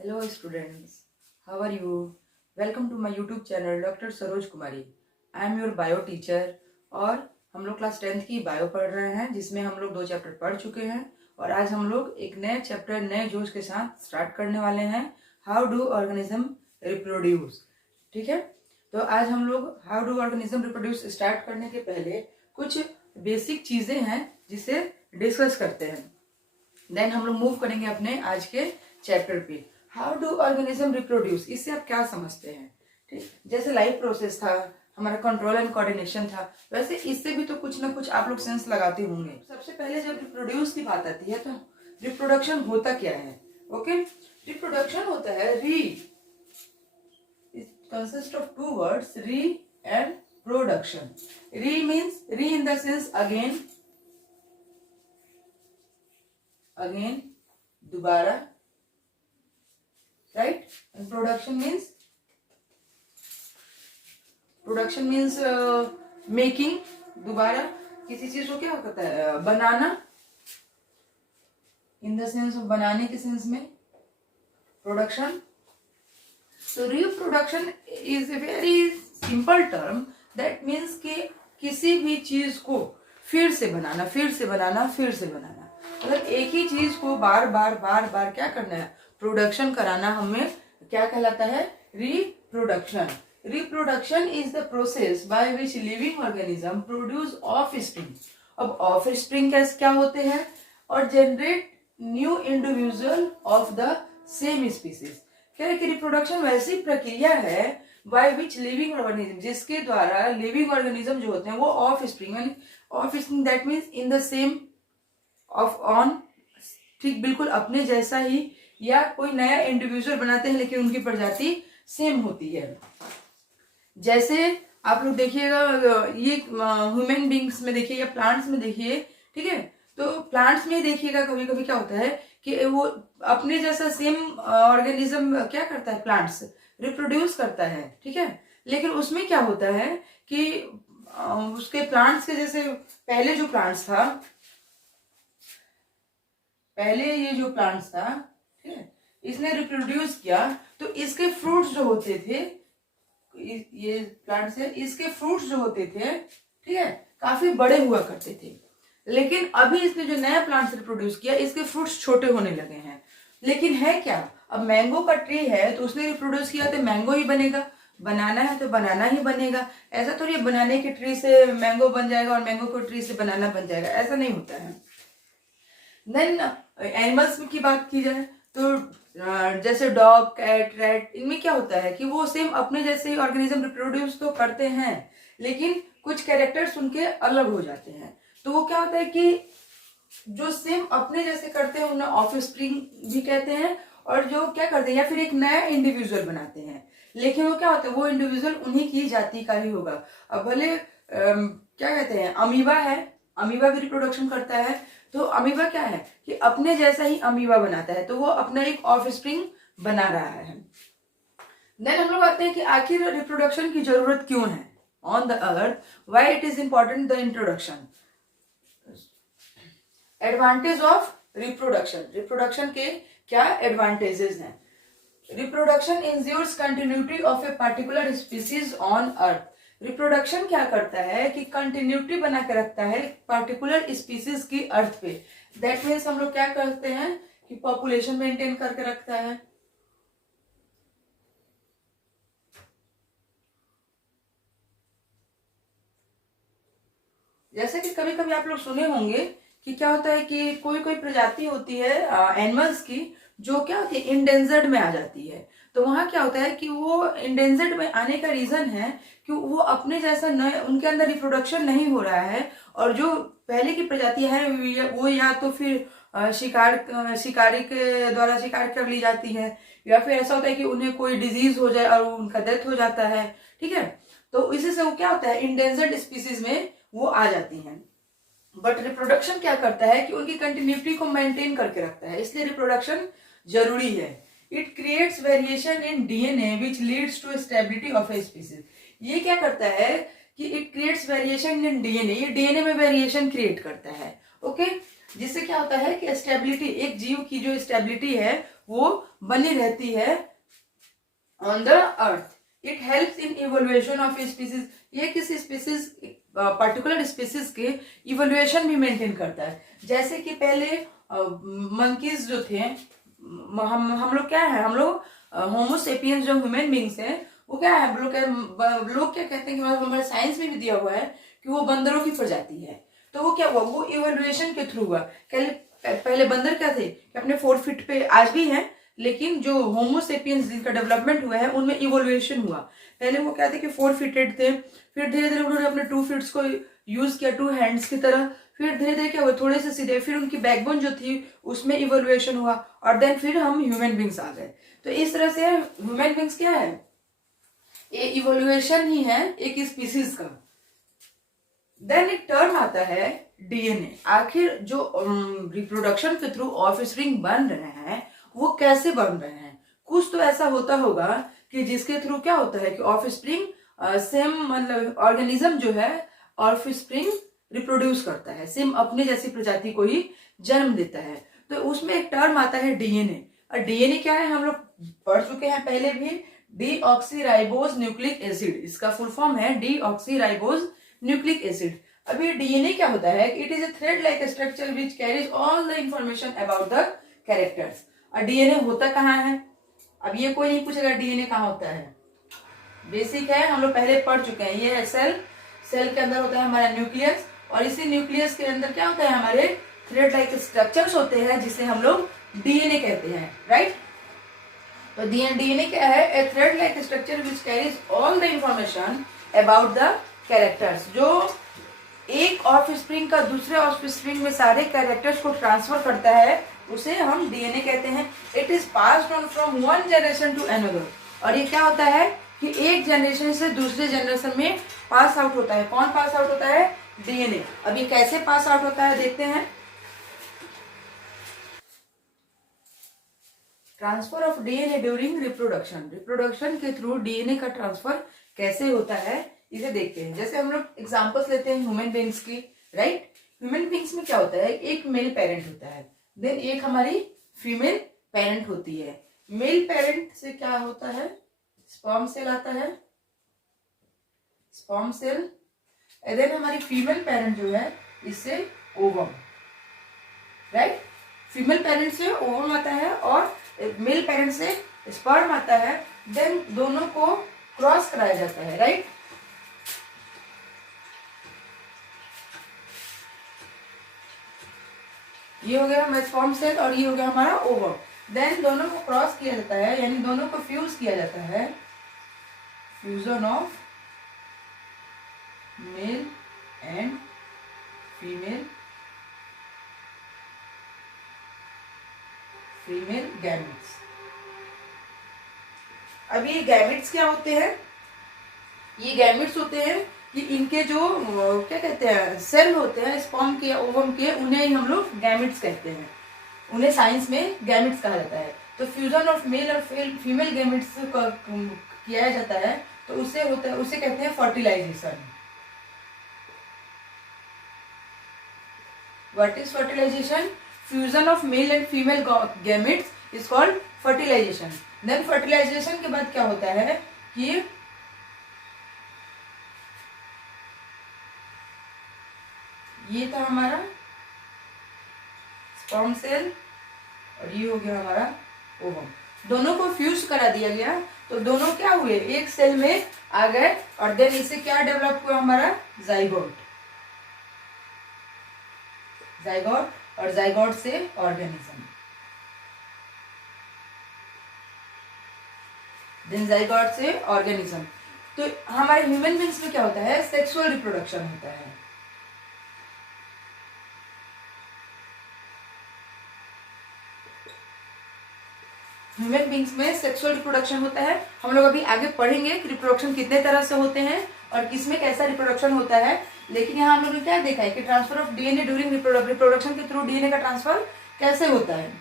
Hello students, how are you? Welcome to my YouTube channel Dr. Saroj Kumari. I am your bio teacher और हम लोग class 10th की bio पढ़ रहे हैं जिसमें हम लोग 2 चैप्टर पढ़ चुके हैं और आज हम लोग एक नए चैप्टर नए जोश के साथ स्टार्ट करने वाले हैं. How do organism reproduce. ठीक है, तो आज हम लोग how do organism reproduce start करने के पहले कुछ बेसिक चीजें हैं जिसे डिस्कस करते हैं. देन हम लोग मूव करेंगे अपने आज के चैप्टर पे. हाउ डू ऑर्गेनिज्म रिप्रोड्यूस, इससे आप क्या समझते हैं? ठीक, जैसे लाइफ प्रोसेस था, हमारा कंट्रोल एंड कोऑर्डिनेशन था, वैसे इससे भी तो कुछ ना कुछ आप लोग सेंस लगाते होंगे. सबसे पहले जब रिप्रोड्यूस की बात आती है तो रिप्रोडक्शन होता क्या है? ओके, रिप्रोडक्शन होता है री, कंसिस्ट ऑफ 2 वर्ड्स, री एंड प्रोडक्शन. री मीन्स री in the sense again, again दोबारा, right? And production means making, दोबारा किसी चीज को क्या करता है, बनाना, इन द सेंस ऑफ बनाने के सेंस में प्रोडक्शन. तो reproduction is a very simple term that means कि किसी भी चीज को फिर से बनाना, फिर से बनाना, फिर से बनाना. मतलब एक ही चीज को बार बार बार बार क्या करना है, प्रोडक्शन कराना, हमें क्या कहलाता है, reproduction. Reproduction is the process by which living organism produce of spring. अब ऑफ स्प्रिंग क्या होते हैं, और generate new individual of the same species. क्या है कि रिप्रोडक्शन वैसी प्रक्रिया है बाय विच लिविंग ऑर्गेनिज्म, जिसके द्वारा लिविंग ऑर्गेनिज्म जो होते हैं वो of spring, of spring that means in the same of on, ठीक बिल्कुल अपने जैसा ही, या कोई नया इंडिविजुअल बनाते हैं लेकिन उनकी प्रजाति सेम होती है. जैसे आप लोग देखिएगा ये ह्यूमन बींग्स में देखिए या प्लांट्स में देखिए, ठीक है, तो प्लांट्स में देखिएगा कभी कभी क्या होता है कि वो अपने जैसा सेम ऑर्गेनिज्म क्या करता है, प्लांट्स रिप्रोड्यूस करता है. ठीक है, लेकिन उसमें क्या होता है कि उसके प्लांट्स के जैसे पहले जो प्लांट्स था, पहले ये जो प्लांट्स था, ठीक है, इसने रिप्रोड्यूस किया तो इसके फ्रूट्स जो होते थे, ये प्लांट्स है, इसके फ्रूट्स जो होते थे, ठीक है, काफी बड़े हुआ करते थे. लेकिन अभी इसने जो नया प्लांट्स रिप्रोड्यूस किया, इसके फ्रूट्स छोटे होने लगे हैं. लेकिन है क्या, अब मैंगो का ट्री है तो उसने रिप्रोड्यूस किया तो मैंगो ही बनेगा, बनाना है तो बनाना ही बनेगा. ऐसा तो ये बनाने के ट्री से मैंगो बन जाएगा और मैंगो के ट्री से बनाना बन जाएगा, ऐसा नहीं होता है. देन एनिमल्स की बात की जाए तो जैसे डॉग, कैट, रैट, इनमें क्या होता है कि वो सेम अपने जैसे ही ऑर्गेनिज्म रिप्रोड्यूस तो करते हैं लेकिन कुछ कैरेक्टर्स उनके अलग हो जाते हैं. तो वो क्या होता है कि जो सेम अपने जैसे करते हैं उन्हें ऑफ स्प्रिंग भी कहते हैं, और जो क्या करते हैं या फिर एक नया इंडिविजुअल बनाते हैं, लेकिन वो क्या होता है, वो इंडिविजुअल उन्हीं की जाति का ही होगा. अब भले क्या कहते हैं, अमीबा है, अमीबा भी रिप्रोडक्शन करता है. तो अमीबा क्या है कि अपने जैसा ही अमीबा बनाता है, तो वो अपना एक ऑफ स्प्रिंग बना रहा है. देन हम लोग आते हैं कि आखिर रिप्रोडक्शन की जरूरत क्यों है on the earth, why it is important the introduction. Advantage of reproduction, reproduction के क्या एडवांटेजेस हैं. Reproduction ensures continuity of a particular species on earth. Reproduction क्या करता है कि कंटिन्यूटी बना के रखता है पर्टिकुलर स्पीसीज की अर्थ पे. दैट मीन्स हम लोग क्या करते हैं कि पॉपुलेशन मेंटेन करके रखता है. जैसे कि कभी कभी आप लोग सुने होंगे कि क्या होता है कि कोई कोई प्रजाति होती है एनिमल्स की जो क्या होती है, इंडेंजर्ड में आ जाती है. तो वहां क्या होता है कि वो इंडेंजर्ड में आने का रीजन है कि वो अपने जैसा उनके अंदर रिप्रोडक्शन नहीं हो रहा है, और जो पहले की प्रजातियां हैं वो या तो फिर शिकारी के द्वारा शिकार कर ली जाती है, या फिर ऐसा होता है कि उन्हें कोई डिजीज हो जाए और उनका डेथ हो जाता है. ठीक है, तो इसी से वो क्या होता है, इंडेंजर्ड स्पीसीज में वो आ जाती हैं. बट रिप्रोडक्शन क्या करता है कि उनकी कंटिन्यूटी को मेंटेन करके रखता है, इसलिए रिप्रोडक्शन जरूरी है. It creates variation in DNA which leads to stability of a species. ये क्या करता है कि it creates variation in DNA, ये डीएनए में वेरिएशन क्रिएट करता है. ओके, जिससे क्या होता है कि स्टेबिलिटी, एक जीव की जो स्टेबिलिटी है वो बनी रहती है on the earth. It helps in evolution of species, ये किसी स्पीसीज पर्टिकुलर स्पीसीज के इवोल्यूशन भी मेंटेन करता है। जैसे कि पहले मंकीज जो थे, हम लोग क्या है, हम लोग होमोसेपियंस जो ह्यूमन बींग्स हैं वो क्या है, लोग क्या कहते हैं कि हमारे साइंस में भी दिया हुआ है कि वो बंदरों की प्रजाति है। तो वो क्या हुआ, वो इवोल्यूशन के थ्रू हुआ। पहले बंदर क्या थे कि अपने 4 फीट पे आज भी हैं, लेकिन जो होमोसेपियंस जिनका डेवलपमेंट हुआ है उनमें इवोल्यूशन हुआ। पहले वो क्या थे कि 4 फीटेड थे, फिर धीरे धीरे उन्होंने अपने 2 फीट्स को यूज किया 2 हैंड्स की तरह, फिर धीरे धीरे क्या हुआ, थोड़े से सीधे, फिर उनकी बैकबोन जो थी उसमें इवोल्यूशन हुआ, और देन फिर हम ह्यूमन बींग्स आ गए। तो इस तरह से ह्यूमन बींग्स क्या है, ये इवोल्यूशन ही है एक स्पीसीज का। देन एक टर्म आता है डीएनए। आखिर जो रिप्रोडक्शन के थ्रू ऑफस्प्रिंग बन रहे हैं वो कैसे बन रहे हैं। कुछ तो ऐसा होता होगा कि जिसके थ्रू क्या होता है कि ऑफस्प्रिंग सेम मतलब ऑर्गेनिज्म जो है ऑफस्प्रिंग रिप्रोड्यूस करता है, सेम अपने जैसी प्रजाति को ही जन्म देता है। तो उसमें एक टर्म आता है डीएनए। और डीएनए क्या है, हम लोग पढ़ चुके हैं पहले भी, डीऑक्सीराइबोज न्यूक्लिक एसिड, इसका फुल फॉर्म है डीऑक्सीराइबोज न्यूक्लिक एसिड। अब ये डीएनए क्या होता है, it is a thread like structure which carries all the information about the characters. और डीएनए होता कहाँ है, अब ये कोई नहीं पूछेगा डीएनए कहाँ होता है, बेसिक है, हम लोग पहले पढ़ चुके हैं। ये सेल के अंदर होता है हमारा न्यूक्लियस, और इसी न्यूक्लियस के अंदर क्या होता है, हमारे थ्रेड लाइक स्ट्रक्चर्स होते हैं जिसे हम लोग डीएनए कहते हैं, राइट। तो डीएनए क्या है, a thread like structure which carries all the information about the characters, जो एक ऑफस्प्रिंग का दूसरे ऑफस्प्रिंग में सारे कैरेक्टर्स को ट्रांसफर करता है, उसे हम डीएनए कहते हैं। It is passed on from one generation to another, और ये क्या होता है कि एक जनरेशन से दूसरे जनरेशन में पास आउट होता है। कौन पास आउट होता है, डीएनए। अब ये कैसे पास आउट होता है देखते हैं। Transfer of DNA during reproduction, reproduction के थ्रू डीएनए का ट्रांसफर कैसे होता है इसे देखते हैं। जैसे हम लोग एग्जांपल्स लेते हैं ह्यूमन बींग्स की, राइट। ह्यूमन बींग्स में क्या होता है, एक मेल पेरेंट होता है, देन एक हमारी फीमेल पेरेंट होती है। मेल पेरेंट से क्या होता है, स्पर्म सेल आता है, स्पर्म सेल, देन हमारी फीमेल पेरेंट जो है इससे ओवम, राइट। फीमेल पेरेंट से ओवम आता है और मेल पेरेंट से स्पर्म आता है, देन दोनों को क्रॉस कराया जाता है, राइट। ये हो गया हमारा स्पर्म सेल और ये हो गया हमारा ओवम। देन दोनों को क्रॉस किया जाता है, यानी दोनों को फ्यूज किया जाता है, fusion of male and female gametes. अब ये गैमेट्स क्या होते हैं, ये गैमेट्स होते हैं कि इनके जो क्या कहते हैं सेल होते हैं स्पर्म के ओवम के, उन्हें हम लोग गैमेट्स कहते हैं, उन्हें साइंस में गैमेट्स कहा जाता है। तो फ्यूजन ऑफ मेल और फीमेल गैमेट्स किया जाता है, तो उससे होता है, उसे कहते हैं fertilisation. What is fertilisation, fusion of male and female gametes is called fertilisation. Then fertilisation के बाद क्या होता है कि ये था हमारा स्पर्म सेल और ये हो गया हमारा ओवम, दोनों को फ्यूज करा दिया गया, तो दोनों क्या हुए, एक सेल में आ गए, और देन इससे क्या डेवलप हुआ हमारा जाइगोट, और जाइगोट से ऑर्गेनिज्म, देन जाइगोट से ऑर्गेनिज्म। तो हमारे ह्यूमन बींग्स में क्या होता है, सेक्सुअल रिप्रोडक्शन होता है। ह्यूमन बींग्स में सेक्सुअल रिप्रोडक्शन होता है। हम लोग अभी आगे पढ़ेंगे कि रिप्रोडक्शन कितने तरह से होते हैं और किसमें कैसा रिप्रोडक्शन होता है, लेकिन यहाँ हम लोग ने क्या देखा है कि transfer of DNA during reproduction के थ्रू डीएनए का ट्रांसफर कैसे होता है।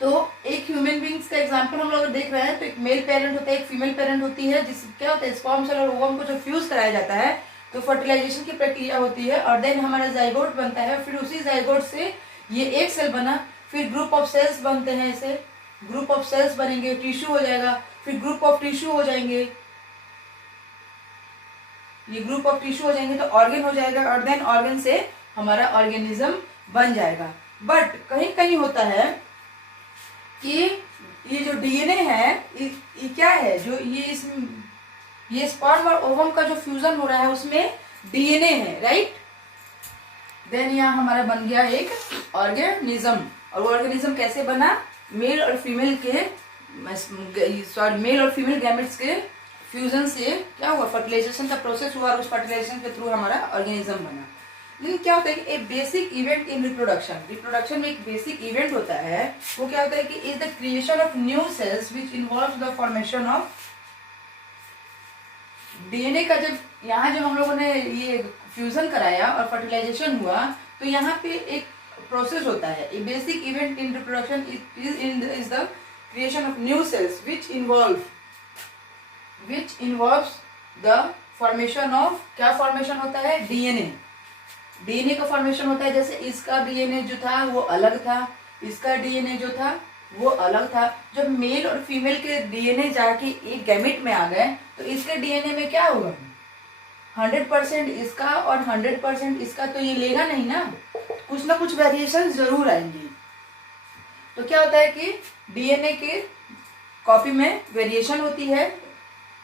तो एक ह्यूमन बींग्स का एग्जाम्पल हम लोग देख रहे हैं, तो एक मेल पेरेंट होता है, एक फीमेल पेरेंट होती है, जिस क्या होता है स्पर्म सेल और ओवम को जो फ्यूज कराया जाता है, तो फर्टिलाइजेशन की प्रक्रिया होती है, और देन हमारा जाइगोट बनता है, फिर उसी जाइगोट से ये एक सेल बना, फिर ग्रुप ऑफ सेल्स बनते हैं ऐसे, ग्रुप ऑफ सेल्स बनेंगे, टिश्यू हो जाएगा, फिर ग्रुप ऑफ टिश्यू हो जाएंगे, ये ग्रुप ऑफ टिश्यू हो जाएंगे तो ऑर्गन हो जाएगा, और देन ऑर्गन से हमारा ऑर्गेनिज्म बन जाएगा। बट कहीं कहीं होता है कि ये जो डीएनए है ये क्या है, जो ये स्पर्म और ओवम का जो फ्यूजन हो रहा है उसमें डीएनए है, राइट। देन यहाँ हमारा बन गया एक ऑर्गेनिज्म, और वो ऑर्गेनिज्म कैसे बना, मेल और फीमेल गैमेट्स के फ्यूजन से क्या हुआ, फर्टिलाइजेशन का प्रोसेस हुआ, और उस फर्टिलाइजेशन के थ्रू हमारा ऑर्गेनिज्म बना। लेकिन क्या होता है कि एक बेसिक इवेंट इन रिप्रोडक्शन में एक बेसिक इवेंट होता है, वो क्या होता है कि is the creation of new cells which involve the formation of DNA का। जब यहाँ जब हम लोगों ने ये फ्यूजन कराया और फर्टिलाइजेशन हुआ, तो यहाँ पे एक प्रोसेस होता है, a basic event in reproduction is the creation of new cells which involves the formation of, क्या फॉर्मेशन होता है, डीएनए का फॉर्मेशन होता है। जैसे इसका डीएनए जो था वो अलग था, इसका डीएनए जो था वो अलग था। जब मेल और फीमेल के डीएनए जाके एक गैमेट में आ गए तो इसके डीएनए में क्या होगा, 100% इसका और 100% इसका, तो ये लेगा नहीं ना, कुछ ना कुछ वेरिएशन जरूर आएंगी। तो क्या होता है कि डीएनए के कॉपी में वेरिएशन होती है,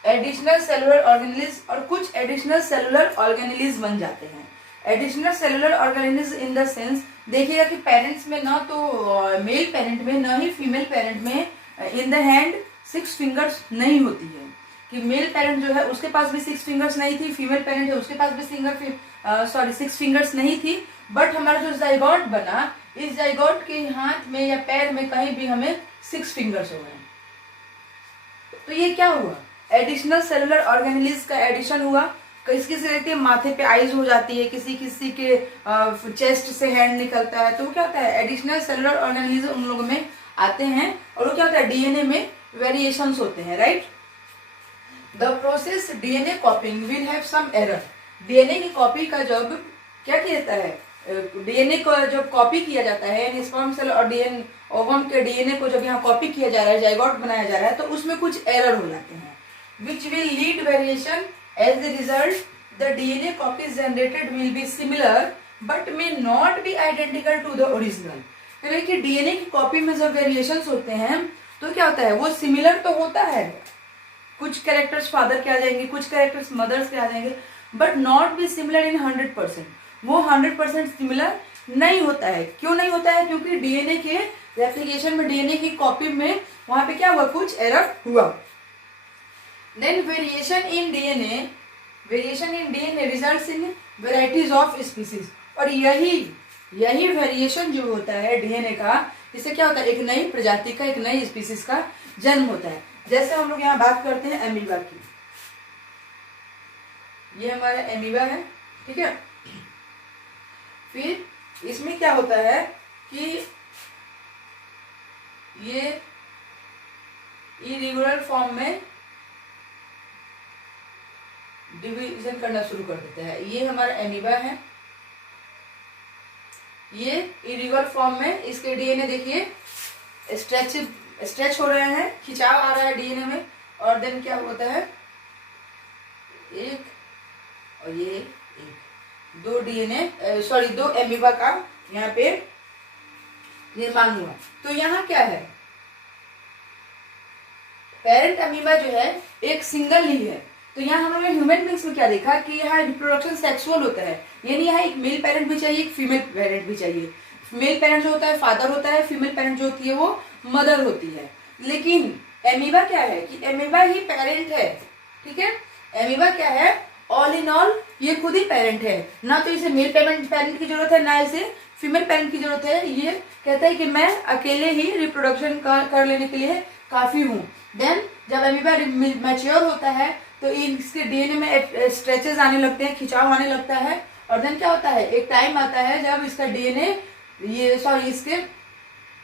एडिशनल सेलुलर ऑर्गेनेलिज, और कुछ एडिशनल सेलुलर ऑर्गेनेलिज बन जाते हैं। Additional cellular organelles in the sense, देखिएगा कि पेरेंट्स में ना तो मेल पेरेंट में ना ही फीमेल पेरेंट में इन द हैंड 6 फिंगर्स नहीं होती है, कि मेल पेरेंट जो है उसके पास भी 6 फिंगर्स नहीं थी, फीमेल पेरेंट है उसके पास भी 6 फिंगर्स नहीं थी। बट हमारा जो जाइगोट बना, इस जाइगोट के हाथ में या पैर में कहीं भी हमें 6 फिंगर्स हो गए। तो ये क्या हुआ, एडिशनल सेलुलर ऑर्गेनेलिज का एडिशन हुआ। किसी किसी रहती है माथे पे आईज हो जाती है, किसी किसी के चेस्ट से हैंड निकलता है, तो वो क्या होता है, एडिशनल सेलुलर ऑर्गेनेलिज उन लोगों में आते हैं, और वो क्या होता है, डीएनए में वेरिएशंस होते हैं, right. The process DNA copying will have some error. DNA की कॉपी का जब क्या किया जाता है, डीएनए को जब कॉपी किया जाता है, यानी स्पर्म सेल और डीएनए ओवम के डीएनए को जब यहाँ कॉपी किया जा रहा है, जाइगोट बनाया जा रहा है, तो उसमें कुछ एरर हो जाते हैं, which will lead variation. As a result, the DNA copies generated will be similar but may not be identical to the original. यानी कि डीएनए की कॉपी में जब वेरिएशंस होते हैं तो क्या होता है, वो सिमिलर तो होता है, कुछ कैरेक्टर्स फादर के आ जाएंगे, कुछ कैरेक्टर्स मदर्स के आ जाएंगे, but not be similar in 100%। वो 100% सिमिलर नहीं होता है। क्यों नहीं होता है, क्योंकि डीएनए के रेप्लिकेशन में, डीएनए की कॉपी में वहां पे क्या हुआ, कुछ एरर हुआ। Then variation in DNA results in varieties of species। और यही वेरिएशन जो होता है डीएनए का, इससे क्या होता है, एक नई प्रजाति का, एक नई स्पीसीज का जन्म होता है। जैसे हम लोग यहाँ बात करते हैं एमीबा की, ये हमारा एमीबा है, ठीक है। फिर इसमें क्या होता है कि ये इरेगुलर फॉर्म में डिवीजन करना शुरू कर देता है। ये हमारा एमीबा है, ये इरेगुलर फॉर्म में, इसके डीएनए देखिए स्ट्रेच हो रहे हैं, खिंचाव आ रहा है डीएनए में, और देन क्या होता है, एक और ये एक, दो एमीबा का यहाँ पे निर्माण हुआ। तो यहाँ क्या है, पेरेंट अमीबा जो है एक सिंगल ही है। तो यहाँ हम लोगों ने ह्यूमन बींग्स में क्या देखा कि यहाँ रिप्रोडक्शन सेक्सुअल होता है, यानी यहाँ एक मेल पेरेंट भी चाहिए, एक फीमेल पेरेंट भी चाहिए। मेल पेरेंट जो होता है फादर होता है, फीमेल पेरेंट जो होती है वो मदर होती है। लेकिन एमीबा क्या है कि एमीबा ही पेरेंट है, ठीक है। एमीबा क्या है, ऑल इन ऑल ये खुद ही पेरेंट है, ना तो इसे मेल पेरेंट की जरूरत है, ना इसे फीमेल पेरेंट की जरूरत है। ये कहता है कि मैं अकेले ही रिप्रोडक्शन कर लेने के लिए काफी हूँ। देन जब एमीबा मैच्योर होता है तो इसके डीएनए में स्ट्रेचेस आने लगते हैं, खिंचाव आने लगता है, और देन क्या होता है, एक टाइम आता है जब इसका डीएनए इसके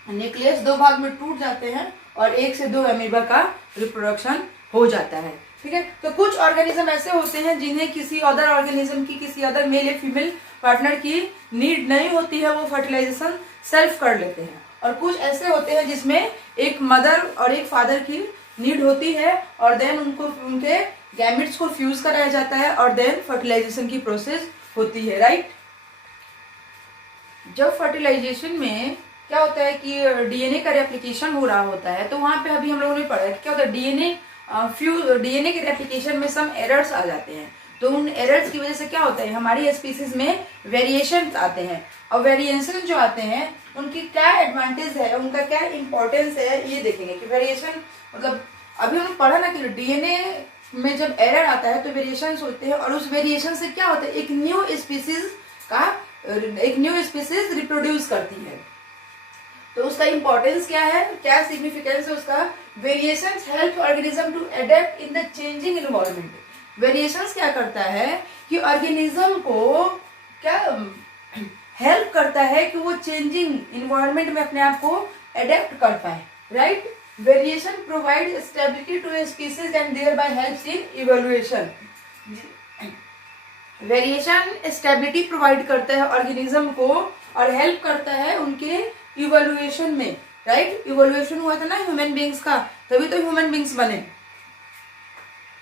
न्यूक्लियस 2 भाग में टूट जाते हैं और 1 से 2 एमीबा का रिप्रोडक्शन हो जाता है, ठीक है। तो कुछ ऑर्गेनिज्म ऐसे होते हैं जिन्हें किसी अदर ऑर्गेनिज्म की, किसी अदर मेल या फीमेल पार्टनर की नीड नहीं होती है, वो फर्टिलाइजेशन सेल्फ कर लेते हैं। और कुछ ऐसे होते हैं जिसमें एक मदर और एक फादर की नीड होती है और देन उनको उनके गैमेट्स को फ्यूज कराया जाता है और देन फर्टिलाइजेशन की प्रोसेस होती है, राइट। जब फर्टिलाइजेशन में क्या होता है कि डीएनए का रेप्लिकेशन हो रहा होता है, तो वहां पे अभी हम लोगों ने पढ़ा है कि क्या होता है, डीएनए के रेप्लिकेशन में सम एरर्स आ जाते हैं। तो उन एरर्स की वजह से क्या होता है, हमारी स्पीसीज में वेरिएशन आते हैं और वेरिएशन जो आते हैं उनकी क्या एडवांटेज है, उनका क्या इंपॉर्टेंस है, ये देखेंगे कि वेरिएशन मतलब अभी हमने पढ़ा ना कि डीएनए में जब एरर आता है तो वेरिएशन होते हैं और उस वेरिएशन से क्या होता है, एक न्यू स्पीसीज रिप्रोड्यूस करती है। तो उसका इंपॉर्टेंस क्या है, क्या सिग्निफिकेंस है उसका। Variations help organism to adapt in the changing environment. Variations क्या करता है कि ऑर्गेनिज्म को क्या हेल्प करता है कि वो चेंजिंग इन्वायरमेंट में अपने आप को अडेप्ट कर पाए, right. Variation provide stability to a species and thereby helps in evolution. Variation stability provide करता है ऑर्गेनिज्म को और हेल्प करता है उनके इवोल्यूशन में, राइट। इवोल्यूशन हुआ था ना ह्यूमन बींग्स का, तभी तो ह्यूमन बींग्स बने।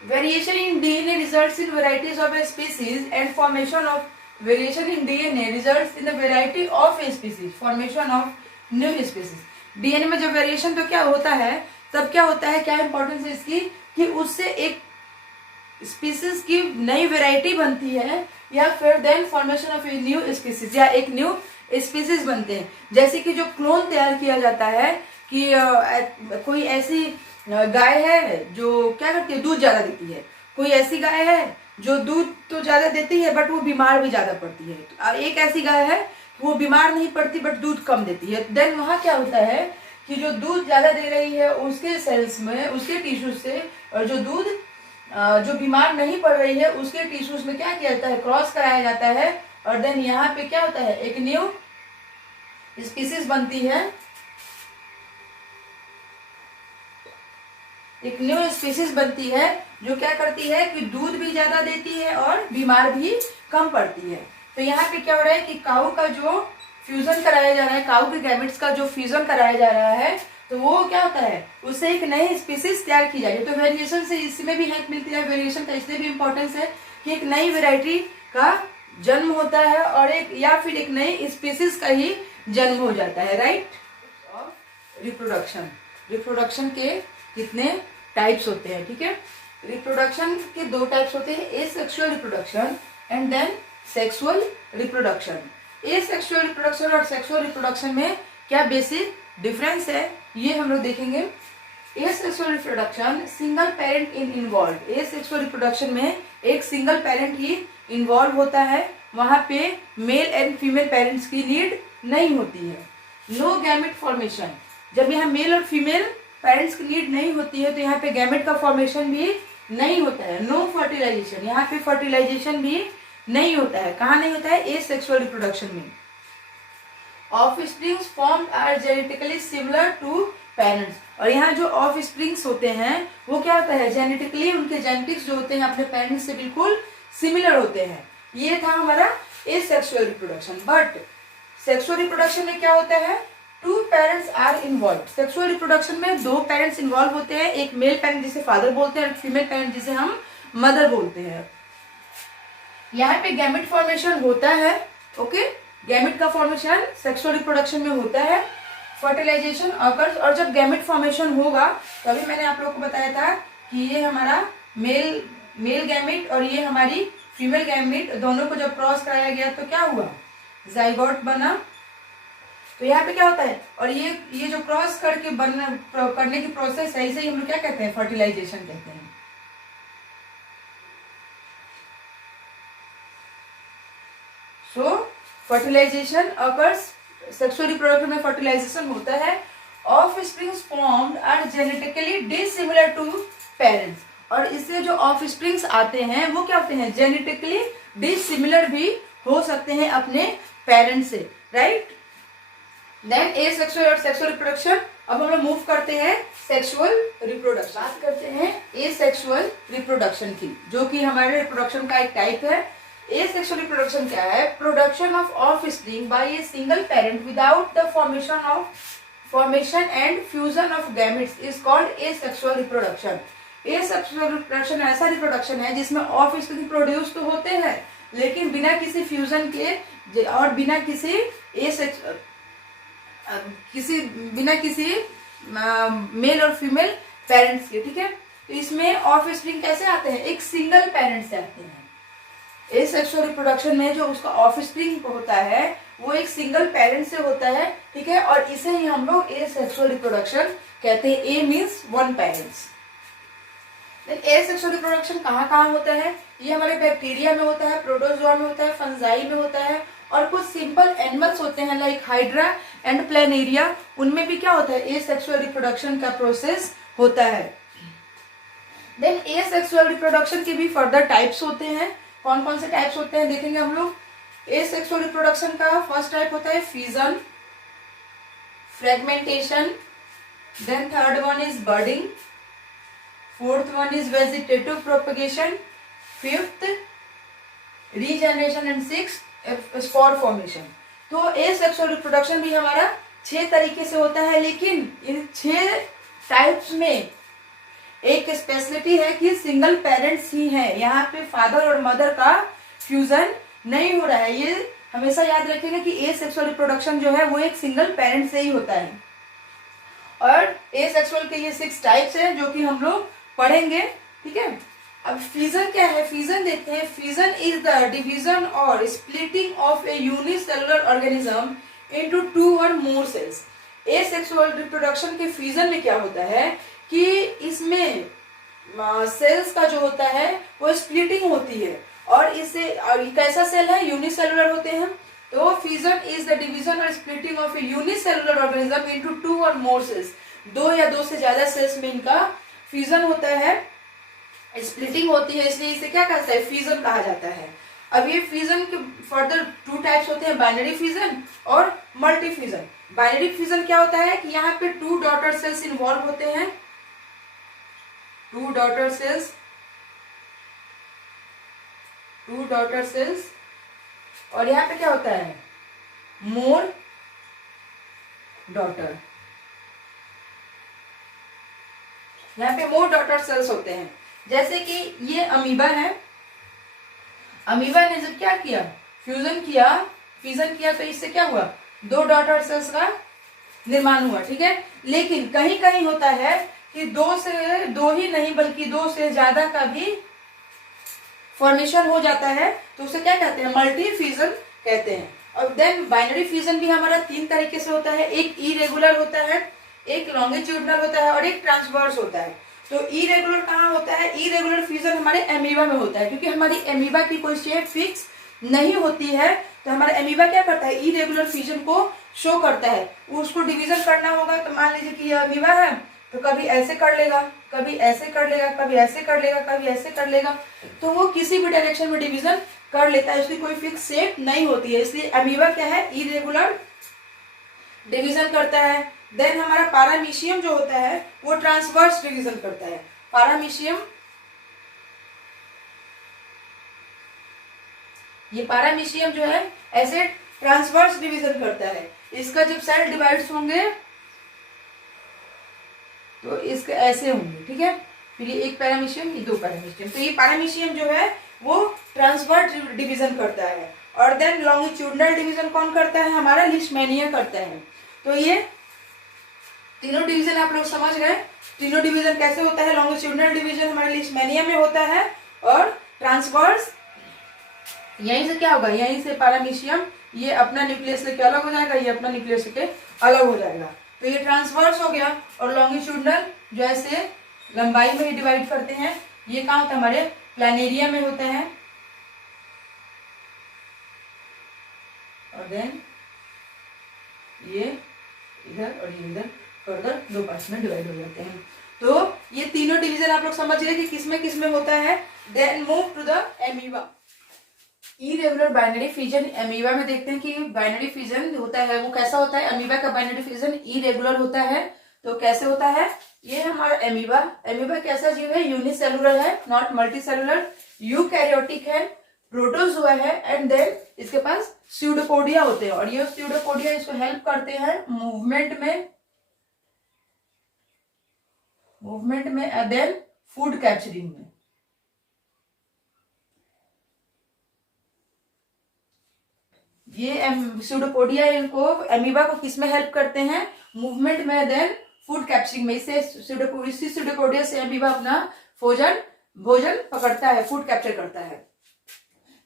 Variation in DNA results in varieties of a species and formation of variation in DNA results in the variety of a species, formation of new species. DNA में जब variation तो क्या होता है, तब क्या होता है, क्या इंपॉर्टेंस है इसकी कि उससे एक स्पीसीज की नई वेराइटी बनती है या फिर then formation of a new species या एक न्यू स्पीसीज बनते हैं। जैसे कि जो क्लोन तैयार किया जाता है कि कोई ऐसी गाय है जो क्या करती है, दूध ज्यादा देती है, कोई ऐसी गाय है जो दूध तो ज्यादा देती है बट वो बीमार भी ज्यादा पड़ती है, और एक ऐसी गाय है वो बीमार नहीं पड़ती बट दूध कम देती है। देन वहां क्या होता है कि जो दूध ज्यादा दे रही है उसके सेल्स में, उसके टिश्यूज से, और जो दूध जो बीमार नहीं पड़ रही है उसके टिश्यूज में क्या किया जाता है, क्रॉस कराया जाता है और देन यहाँ पे क्या होता है, एक न्यू स्पीसीज बनती है, एक न्यू स्पीसीज बनती है जो क्या करती है कि दूध भी ज्यादा देती है और बीमार भी कम पड़ती है। तो यहाँ पे क्या हो रहा है कि काऊ का जो फ्यूजन कराया जा रहा है, काऊ के गैमेट्स का जो फ्यूजन कराया जा रहा है, तो वो क्या होता है, उससे एक नई स्पीसीज तैयार की जाएगी। तो वेरिएशन से इसमें भी हेल्प मिलती है। वेरिएशन का इसलिए भी इंपॉर्टेंस है कि एक नई वेराइटी का जन्म होता है और एक या फिर एक नई स्पीसीज का ही जन्म हो जाता है, राइट। रिप्रोडक्शन, रिप्रोडक्शन के कितने टाइप्स होते हैं, ठीक है। रिप्रोडक्शन के दो टाइप्स होते हैं, asexual reproduction and then sexual reproduction. Asexual reproduction और सेक्सुअल रिप्रोडक्शन में क्या बेसिक डिफरेंस है ये हम लोग देखेंगे। Asexual reproduction single parent involve. Asexual reproduction में एक सिंगल पेरेंट ही इन्वॉल्व होता है, वहां पे मेल एंड फीमेल पेरेंट्स की नीड नहीं होती है। नो गैमेट फॉर्मेशन, जब यहाँ मेल और फीमेल पेरेंट्स की नीड नहीं होती है तो यहाँ पे गैमेट का फॉर्मेशन भी नहीं होता है। नो फर्टिलाइजेशन, यहाँ पे फर्टिलाइजेशन भी नहीं होता है। कहाँ नहीं होता है, एसेक्सुअल रिप्रोडक्शन में। Offsprings formed are genetically similar to parents, और यहाँ जो ऑफस्प्रिंग्स होते हैं वो क्या होता है, जेनेटिकली उनके जेनेटिक्स जो होते हैं अपने पेरेंट्स से बिल्कुल सिमिलर होते हैं। ये था हमारा asexual reproduction. But sexual reproduction में क्या होता है, two parents are involve. Sexual reproduction में दो पेरेंट्स इन्वॉल्व होते हैं, एक मेल पेरेंट जिसे फादर बोलते हैं और फीमेल पेरेंट जिसे हम मदर बोलते हैं। यहाँ पे गैमेट फॉर्मेशन होता है, ओके। गैमेट का फॉर्मेशन सेक्सुअल रिप्रोडक्शन में होता है। फर्टिलाइजेशन ऑकर्स, और जब गैमेट फॉर्मेशन होगा तभी मैंने आप लोगों को बताया था कि ये हमारा मेल गैमेट और ये हमारी फीमेल गैमेट दोनों को जब क्रॉस कराया गया तो क्या हुआ, जाइगोट बना। तो यहाँ पे क्या होता है, और ये जो क्रॉस करके करने की प्रोसेस है इसे हम लोग क्या कहते हैं, फर्टिलाइजेशन कहते हैं। So fertilisation occurs, sexual reproduction में फर्टिलाइजेशन होता है। Offsprings formed are genetically dissimilar to parents, और इससे जो ऑफस्प्रिंग्स आते हैं वो क्या होते हैं, जेनेटिकली डिसिमिलर भी हो सकते हैं अपने पेरेंट्स से, राइट। देन एसेक्सुअल और सेक्सुअल रिप्रोडक्शन। अब हम लोग मूव करते हैं सेक्सुअल रिप्रोडक्शन। बात करते हैं एसेक्सुअल रिप्रोडक्शन की, जो कि हमारे रिप्रोडक्शन का एक टाइप है। एसेक्सुअल रिप्रोडक्शन क्या है, production of offspring by a single parent without the formation of formation and fusion of gametes is called asexual reproduction. asexual reproduction ऐसा रिप्रोडक्शन है जिसमें ऑफस्प्रिंग प्रोड्यूस तो होते हैं लेकिन बिना किसी फ्यूजन के और बिना किसी बिना किसी मेल और फीमेल पेरेंट्स के, ठीक है। तो इसमें ऑफस्प्रिंग कैसे आते हैं, एक सिंगल पेरेंट से आते हैं। एसेक्सुअल रिप्रोडक्शन में जो उसका ऑफस्प्रिंग होता है वो एक सिंगल पेरेंट से होता है, ठीक है, और इसे ही हम लोग एसेक्सुअल रिप्रोडक्शन कहते हैं। A means one parents. Asexual reproduction कहाँ कहाँ होता है, ये हमारे बैक्टीरिया में होता है, प्रोटोजोआ में होता है, फंजाई में होता है, और कुछ सिंपल एनिमल्स होते हैं लाइक हाइड्रा एंड प्लेनेरिया, उनमें भी क्या होता है, एसेक्सुअल रिप्रोडक्शन का प्रोसेस होता है। देन एसेक्सुअल रिप्रोडक्शन के भी फर्दर टाइप्स होते हैं। कौन कौन से टाइप्स होते हैं देखेंगे हम लोग। एसेक्सुअल रिप्रोडक्शन का फर्स्ट टाइप होता है fission, fragmentation, then third one is budding, fourth one is vegetative propagation, fifth regeneration and sixth spore formation. तो एसेक्सुअल रिप्रोडक्शन भी हमारा 6 तरीके से होता है, लेकिन इन 6 टाइप्स में एक स्पेशलिटी है कि सिंगल पेरेंट्स ही हैं, यहाँ पे फादर और मदर का फ्यूजन नहीं हो रहा है। ये हमेशा याद रखेंगे कि एसेक्सुअल रिप्रोडक्शन जो है वो एक सिंगल पेरेंट से ही होता है। और एसेक्सुअल के ये 6 टाइप्स हैं जो कि हम लोग पढ़ेंगे, ठीक है। अब फिजन क्या है, फिजन देखते हैं। फिजन इज द डिवीजन और splitting of A unicellular organism into 2 और मोर सेल्स। एसेक्सुअल रिप्रोडक्शन के फिजन में क्या होता है कि इसमें सेल्स का जो होता है वो स्प्लिटिंग होती है, और इससे और कैसा सेल है, यूनिसेलुलर होते हैं। तो फिजन इज द डिवीजन और splitting of A unicellular organism into 2 और मोर सेल्स। 2 या 2 से ज्यादा सेल्स में इनका फ्यूजन होता है, स्प्लिटिंग होती है, इसलिए इसे क्या कहता है, फ्यूजन कहा जाता है। अब ये फ्यूजन के फर्दर 2 टाइप्स होते हैं, बाइनरी फ्यूजन और मल्टी फ्यूजन। बाइनरी फ्यूजन क्या होता है कि यहाँ पे 2 डॉटर सेल्स इन्वॉल्व होते हैं, 2 डॉटर सेल्स, और यहाँ पे क्या होता है, मोर डॉटर, यहाँ पे मोर डॉटर सेल्स होते हैं। जैसे कि ये अमीबा है, अमीबा ने जब क्या किया, फ्यूजन किया तो इससे क्या हुआ, 2 डॉटर सेल्स का निर्माण हुआ, ठीक है। लेकिन कहीं कहीं होता है कि 2 ही नहीं बल्कि 2 से ज्यादा का भी फॉर्मेशन हो जाता है, तो उसे क्या कहते हैं, मल्टी फ्यूजन कहते हैं। और देन बाइनरी फ्यूजन भी हमारा 3 तरीके से होता है, एक इरेगुलर होता है, एक लॉन्गिट्यूडनल होता है और एक ट्रांसवर्स होता है। तो इरेगुलर कहाँ होता है, इरेगुलर फ्यूजन हमारे एमीबा में होता है, क्योंकि हमारी एमीबा की कोई शेप फिक्स नहीं होती है, तो हमारा एमीबा क्या करता है, इरेगुलर फ्यूजन को शो करता है। उसको डिवीजन करना होगा, तो मान लीजिए कि ये अमीबा है तो कभी ऐसे कर लेगा, कभी ऐसे कर लेगा, कभी ऐसे कर लेगा, कभी ऐसे कर लेगा, तो वो किसी भी डायरेक्शन में डिवीजन कर लेता है, उसकी कोई फिक्स शेप नहीं होती है, इसलिए अमीबा क्या है, इरेगुलर डिवीजन करता है। देन हमारा पैरामीशियम जो होता है वो ट्रांसवर्स डिवीजन करता है। पैरामीशियम, ये पैरामीशियम जो है ऐसे ट्रांसवर्स डिवीजन करता है। इसका जब सेल डिवाइड्स होंगे तो इसके ऐसे होंगे, ठीक है। फिर ये एक पैरामीशियम, ये 2 पैरामीशियम, तो ये पैरामीशियम जो है वो ट्रांसवर्स डिवीजन करता है। और देन लॉन्गिट्यूडनल डिवीजन कौन करता है, हमारा लीशमैनिया करता है। तो ये तीनों डिवीजन आप लोग समझ गए। तीनों डिवीजन कैसे होता है, लॉन्गिट्यूडनल डिवीजन हमारे लीशमैनिया में होता है, और ट्रांसवर्स यहीं से क्या होगा, यहीं से पैरामीशियम ये अपना न्यूक्लियस लेके अलग हो जाएगा, ये अपना न्यूक्लियस लेके अलग हो जाएगा। तो ये ट्रांसवर्स हो गया। और लॉन्गिट्यूडनल जो ऐसे लंबाई में ही डिवाइड करते हैं, ये कहाँ होता है, हमारे प्लानेरिया में होता है। और देन ये इधर और ये इधर फर्दर 2 पार्ट्स में डिवाइड हो जाते हैं। तो ये तीनों डिवीजन आप लोग समझ गए कि किसमें होता है। Then move to the amoeba. Irregular binary fusion amoeba में देखते हैं कि बाइनरी फ्यूजन होता है वो कैसा होता है। अमीबा का बाइनरी फ्यूजन इरेगुलर होता है, तो कैसे होता है, ये हमारा एमीबा। एमीबा कैसा जीव है, यूनिसेलुलर है, नॉट मल्टीसेलुलर, यूकैरियोटिक है, प्रोटोजोआ है, एंड देन इसके पास स्यूडोपोडिया होते हैं, और ये स्यूडोपोडिया इसको हेल्प करते हैं मूवमेंट में, मूवमेंट में देन फूड कैप्चरिंग में। ये स्यूडोपोडिया इनको एमीबा को किस में हेल्प करते हैं? मूवमेंट में देन फूड कैप्चरिंग में। इसी स्यूडोपोडिया से एमीबा अपना भोजन पकड़ता है, फूड कैप्चर करता है।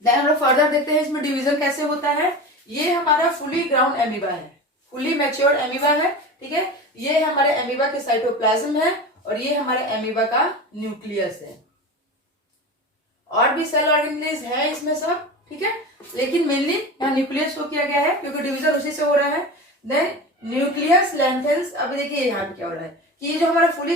देन हम लोग फर्दर देखते हैं इसमें डिवीजन कैसे होता है। ये हमारा फुली ग्राउंड एमीबा है, फुली मैच्योर्ड एमीबा है, ठीक है। ये हमारे एमीबा के साइटोप्लाज्म है और ये हमारे एमीबा का न्यूक्लियस है। और भी सेल ऑर्गेनेल्स है इसमें सब, ठीक है, लेकिन मेनली यहाँ न्यूक्लियस को किया गया है क्योंकि डिवीजन उसी से हो रहा है। Then nucleus lengthens. अब देखिए यहाँ पे क्या हो रहा है कि ये जो हमारा फुली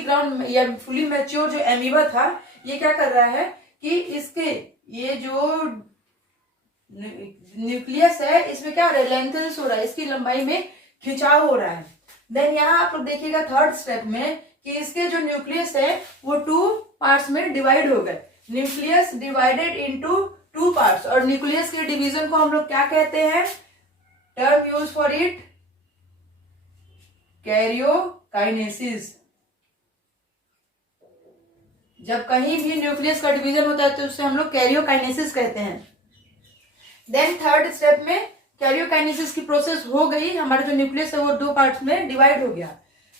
ग्राउंड या फुली मैच्योर जो एमीबा था, ये क्या कर रहा है कि इसके ये जो न्यूक्लियस है इसमें क्या हो रहा है, लेंथेन्स हो रहा है, इसकी लंबाई में खिंचाव हो रहा है। देन यहाँ आप लोग देखिएगा थर्ड स्टेप में कि इसके जो न्यूक्लियस है वो 2 पार्ट्स में डिवाइड हो गए। Nucleus divided into 2 parts. और न्यूक्लियस के डिवीजन को हम लोग क्या कहते हैं? Term use for it karyokinesis. जब कहीं भी न्यूक्लियस का डिवीजन होता है तो उससे हम लोग कैरियोकाइनेसिस कहते हैं। देन थर्ड स्टेप में कैरियोकाइनेसिस की प्रोसेस हो गई, हमारा जो न्यूक्लियस है वो 2 पार्ट्स में डिवाइड हो गया।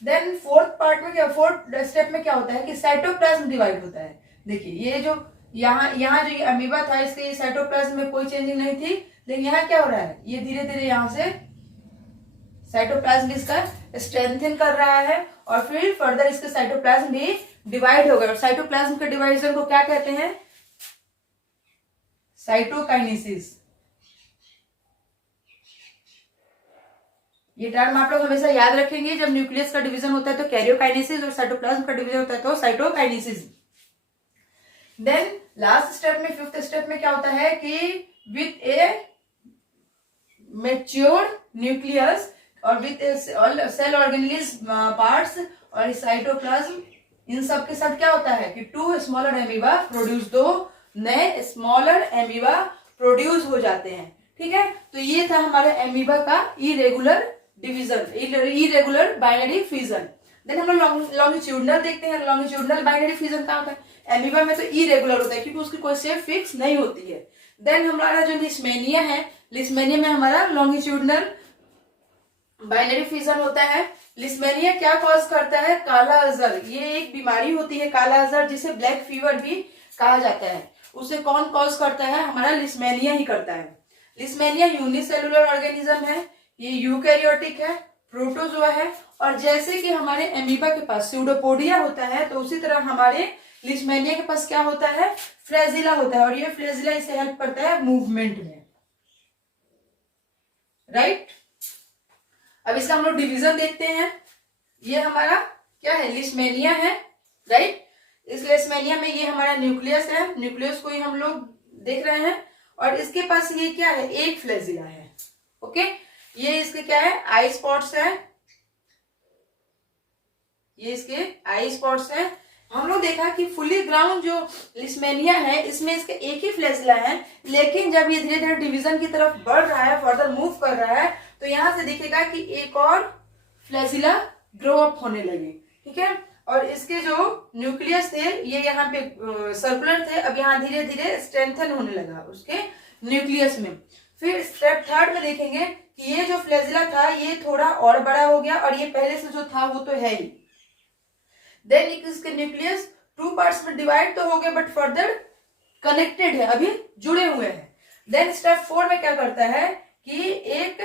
देन फोर्थ स्टेप में क्या होता है कि साइटोप्लाज्म डिवाइड होता है। देखिए ये जो यहाँ जो ये अमीबा था इसके साइटोप्लाज्म में कोई चेंजिंग नहीं थी, लेकिन यहाँ क्या हो रहा है, ये धीरे धीरे यहाँ से साइटोप्लाज्म इसका स्ट्रेंथन कर रहा है और फिर फर्दर इसके साइटोप्लाज्म भी डिवाइड हो गए। और साइटोप्लाज्म के डिवाइजन को क्या कहते हैं? साइटोकाइनेसिस। ये टर्म आप लोग हमेशा याद रखेंगे। जब न्यूक्लियस का डिवीजन होता है तो कैरियोकाइनेसिस और साइटोप्लाज्म का डिवीजन होता है तो साइटोकाइनेसिस। देन लास्ट स्टेप में, फिफ्थ स्टेप में क्या होता है कि विथ ए मैच्योर्ड न्यूक्लियस और विथ सेल ऑर्गेनेल्स पार्ट्स और साइटोप्लाज्म, इन सब के साथ क्या होता है कि 2 स्मॉलर एमीबा प्रोड्यूस, 2 नए स्मॉलर एमीबा प्रोड्यूस हो जाते हैं, ठीक है। तो ये था हमारे एमीबा का irregular division, irregular binary fission. Then हम लोग लॉन्गिट्यूडनल देखते हैं। लॉन्गिट्यूडनल बाइनरी फिजन कहाँ होता है? एमीबा में तो इरेगुलर होता है क्योंकि उसकी कोई शेप फिक्स नहीं होती है। देन हमारा जो लिस्मेनिया है, लिस्मेनिया में हमारा लॉन्गिट्यूडनल बाइनरी फिजन होता है। लिस्मेनिया क्या कॉज करता है? काला अजहर। ये एक बीमारी होती है काला अजहर, जिसे ब्लैक फीवर भी कहा जाता है। उसे कौन कॉज करता है? हमारा लिस्मेनिया ही करता है। लिस्मेनिया यूनिसेलुलर ऑर्गेनिज्म है, ये यूकैरियोटिक है, प्रोटोजोआ है। और जैसे कि हमारे एमीबा के पास स्यूडोपोडिया होता है तो उसी तरह हमारे लिस्मेनिया के पास क्या होता है? फ्लैजिला होता है। और ये फ्लैजिला इसे हेल्प करता है मूवमेंट में, राइट। अब इसका हम लोग डिवीजन देखते हैं। ये हमारा क्या है? लिस्मेनिया है, राइट। इस लिस्मेनिया में ये हमारा न्यूक्लियस है, न्यूक्लियस को ही हम लोग देख रहे हैं। और इसके पास ये क्या है? एक फ्लैजिला है, ओके। ये इसके क्या है? आई स्पॉट्स है, ये इसके आई स्पॉट्स है। हम लोग देखा कि फुली ग्राउंड जो लिस्मेनिया है इसमें इसके एक ही फ्लैजिला है, लेकिन जब ये धीरे धीरे डिवीजन की तरफ बढ़ रहा है, फर्दर मूव कर रहा है, तो यहां से दिखेगा कि एक और फ्लैजिला ग्रो अप होने लगे, ठीक है। और इसके जो न्यूक्लियस थे ये यहाँ पे सर्कुलर थे, अब यहाँ धीरे धीरे स्ट्रेंथन होने लगा उसके न्यूक्लियस में। फिर स्टेप थर्ड में देखेंगे कि ये जो फ्लैजिला था ये थोड़ा और बड़ा हो गया और ये पहले से जो था वो तो है ही। देन इसके न्यूक्लियस 2 पार्ट्स में डिवाइड तो हो गए बट फर्दर कनेक्टेड है, अभी जुड़े हुए हैं। देन स्टेप 4 में क्या करता है कि एक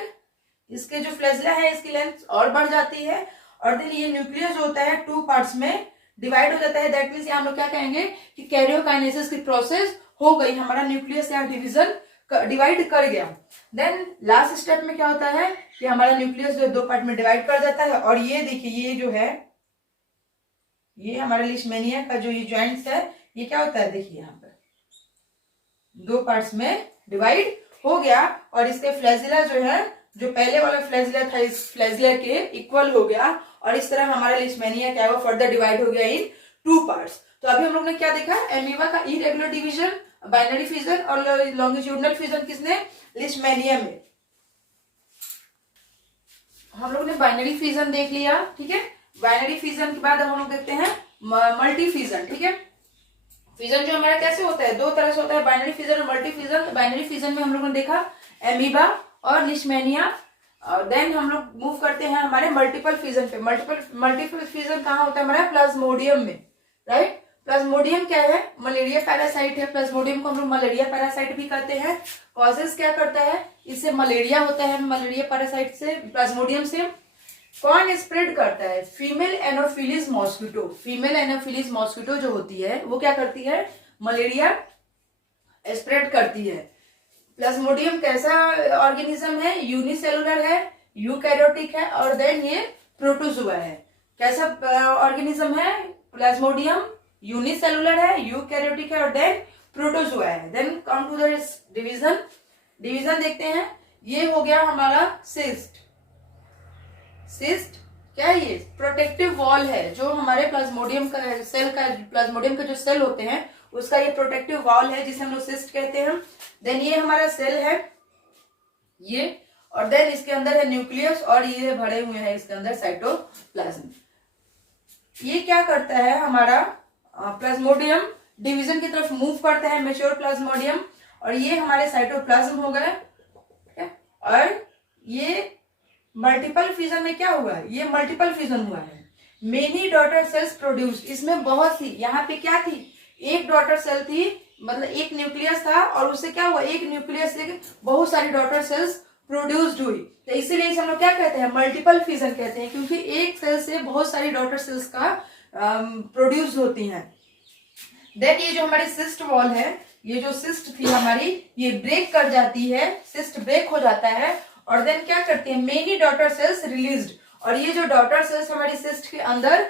इसके जो फ्लैजिला है इसकी लेंथ और बढ़ जाती है और देन ये न्यूक्लियस होता है 2 पार्ट्स में डिवाइड हो जाता है। दैट मीन्स हम लोग क्या कहेंगे कि कैरियोकाइनेसिस की प्रोसेस हो गई, हमारा न्यूक्लियस यहाँ डिवीजन डिवाइड कर गया। देन लास्ट स्टेप में क्या होता है कि हमारा न्यूक्लियस जो 2 पार्ट में डिवाइड कर जाता है। और ये देखिए ये जो है ये हमारे लिस्मेनिया का जो ये जॉइंट्स है ये क्या होता है? देखिए यहाँ पर 2 पार्ट्स में डिवाइड हो गया और इसके फ्लैजिला जो है, जो पहले वाला फ्लैजिला था इस फ्लैजिला के इक्वल हो गया और इस तरह हमारा लिस्मेनिया क्या हुआ? फर्दर डिवाइड हो गया इन 2 पार्ट्स। तो अभी हम लोग ने क्या देखा? एमीबा का इरेगुलर डिवीजन, बाइनरी फिजन और लॉन्गिट्यूडनल फिजन किसने? लिस्मेनिया में। हम लोग ने बाइनरी फिजन देख लिया, ठीक है। बाइनरी फिजन के बाद अब हम लोग देखते हैं मल्टी फिजन। ठीक है, फिजन जो हमारा कैसे होता है, दो तरह से होता है, बाइनरी फिजन और मल्टी फिजन। बाइनरी फिजन में हम लोगों ने देखा एमीबा और लिशमैनिया। देन हम लोग मूव करते हैं हमारे मल्टीपल फिजन पे। मल्टीपल फिजन कहाँ होता है हमारा, प्लाज्मोडियम में, राइट। प्लाज्मोडियम क्या है, मलेरिया पैरासाइट है। प्लाज्मोडियम को हम लोग मलेरिया पैरासाइट भी कहते हैं। कॉजेस क्या करता है, इससे मलेरिया होता है, मलेरिया पैरासाइट से, प्लाज्मोडियम से। कौन स्प्रेड करता है, female anopheles mosquito. Female anopheles mosquito जो होती है वो क्या करती है, मलेरिया स्प्रेड करती है। प्लाज्मोडियम कैसा ऑर्गेनिज्म है, यूनिसेलुलर है, यूकैरियोटिक है, और देन ये प्रोटोजुआ है। कैसा ऑर्गेनिज्म है प्लाज्मोडियम, यूनिसेलुलर है, यूकैरियोटिक है, और देन प्रोटोजुआ है। Then come to the division देखते हैं। ये हो गया हमारा सिस्ट। सिस्ट क्या है, ये प्रोटेक्टिव वॉल है जो हमारे प्लाज्मोडियम का सेल का, प्लाज्मोडियम के जो सेल होते हैं उसका ये प्रोटेक्टिव वॉल है जिसे हम लोग सिस्ट कहते हैं। देन ये हमारा सेल है ये, और देन इसके अंदर है न्यूक्लियस, और ये भरे हुए हैं इसके अंदर साइटोप्लाज्म। ये क्या करता है हमारा प्लाज्मोडियम डिवीजन की तरफ मूव करता है, मैच्योर प्लाज्मोडियम, और ये हमारे साइटोप्लाज्म हो गए। और ये मल्टीपल फिजन में क्या हुआ, ये मल्टीपल फिजन हुआ है। मेनी डॉटर सेल्स प्रोड्यूस्ड, इसमें बहुत सी, यहाँ पे क्या थी, एक डॉटर सेल थी, मतलब एक न्यूक्लियस था, और उससे क्या हुआ, एक न्यूक्लियस से बहुत सारी डॉटर सेल्स प्रोड्यूस्ड हुई। तो इसीलिए इसे हम लोग क्या कहते हैं, मल्टीपल फिजन कहते हैं, क्योंकि एक सेल से बहुत सारी डॉटर सेल्स का प्रोड्यूस होती हैं। देन ये जो हमारी सिस्ट वॉल है, ये जो सिस्ट थी हमारी, ये ब्रेक कर जाती है, सिस्ट ब्रेक हो जाता है, और देन क्या करती है, मेनी डॉटर सेल्स रिलीज्ड, और ये जो डॉटर सेल्स हमारी सिस्ट के अंदर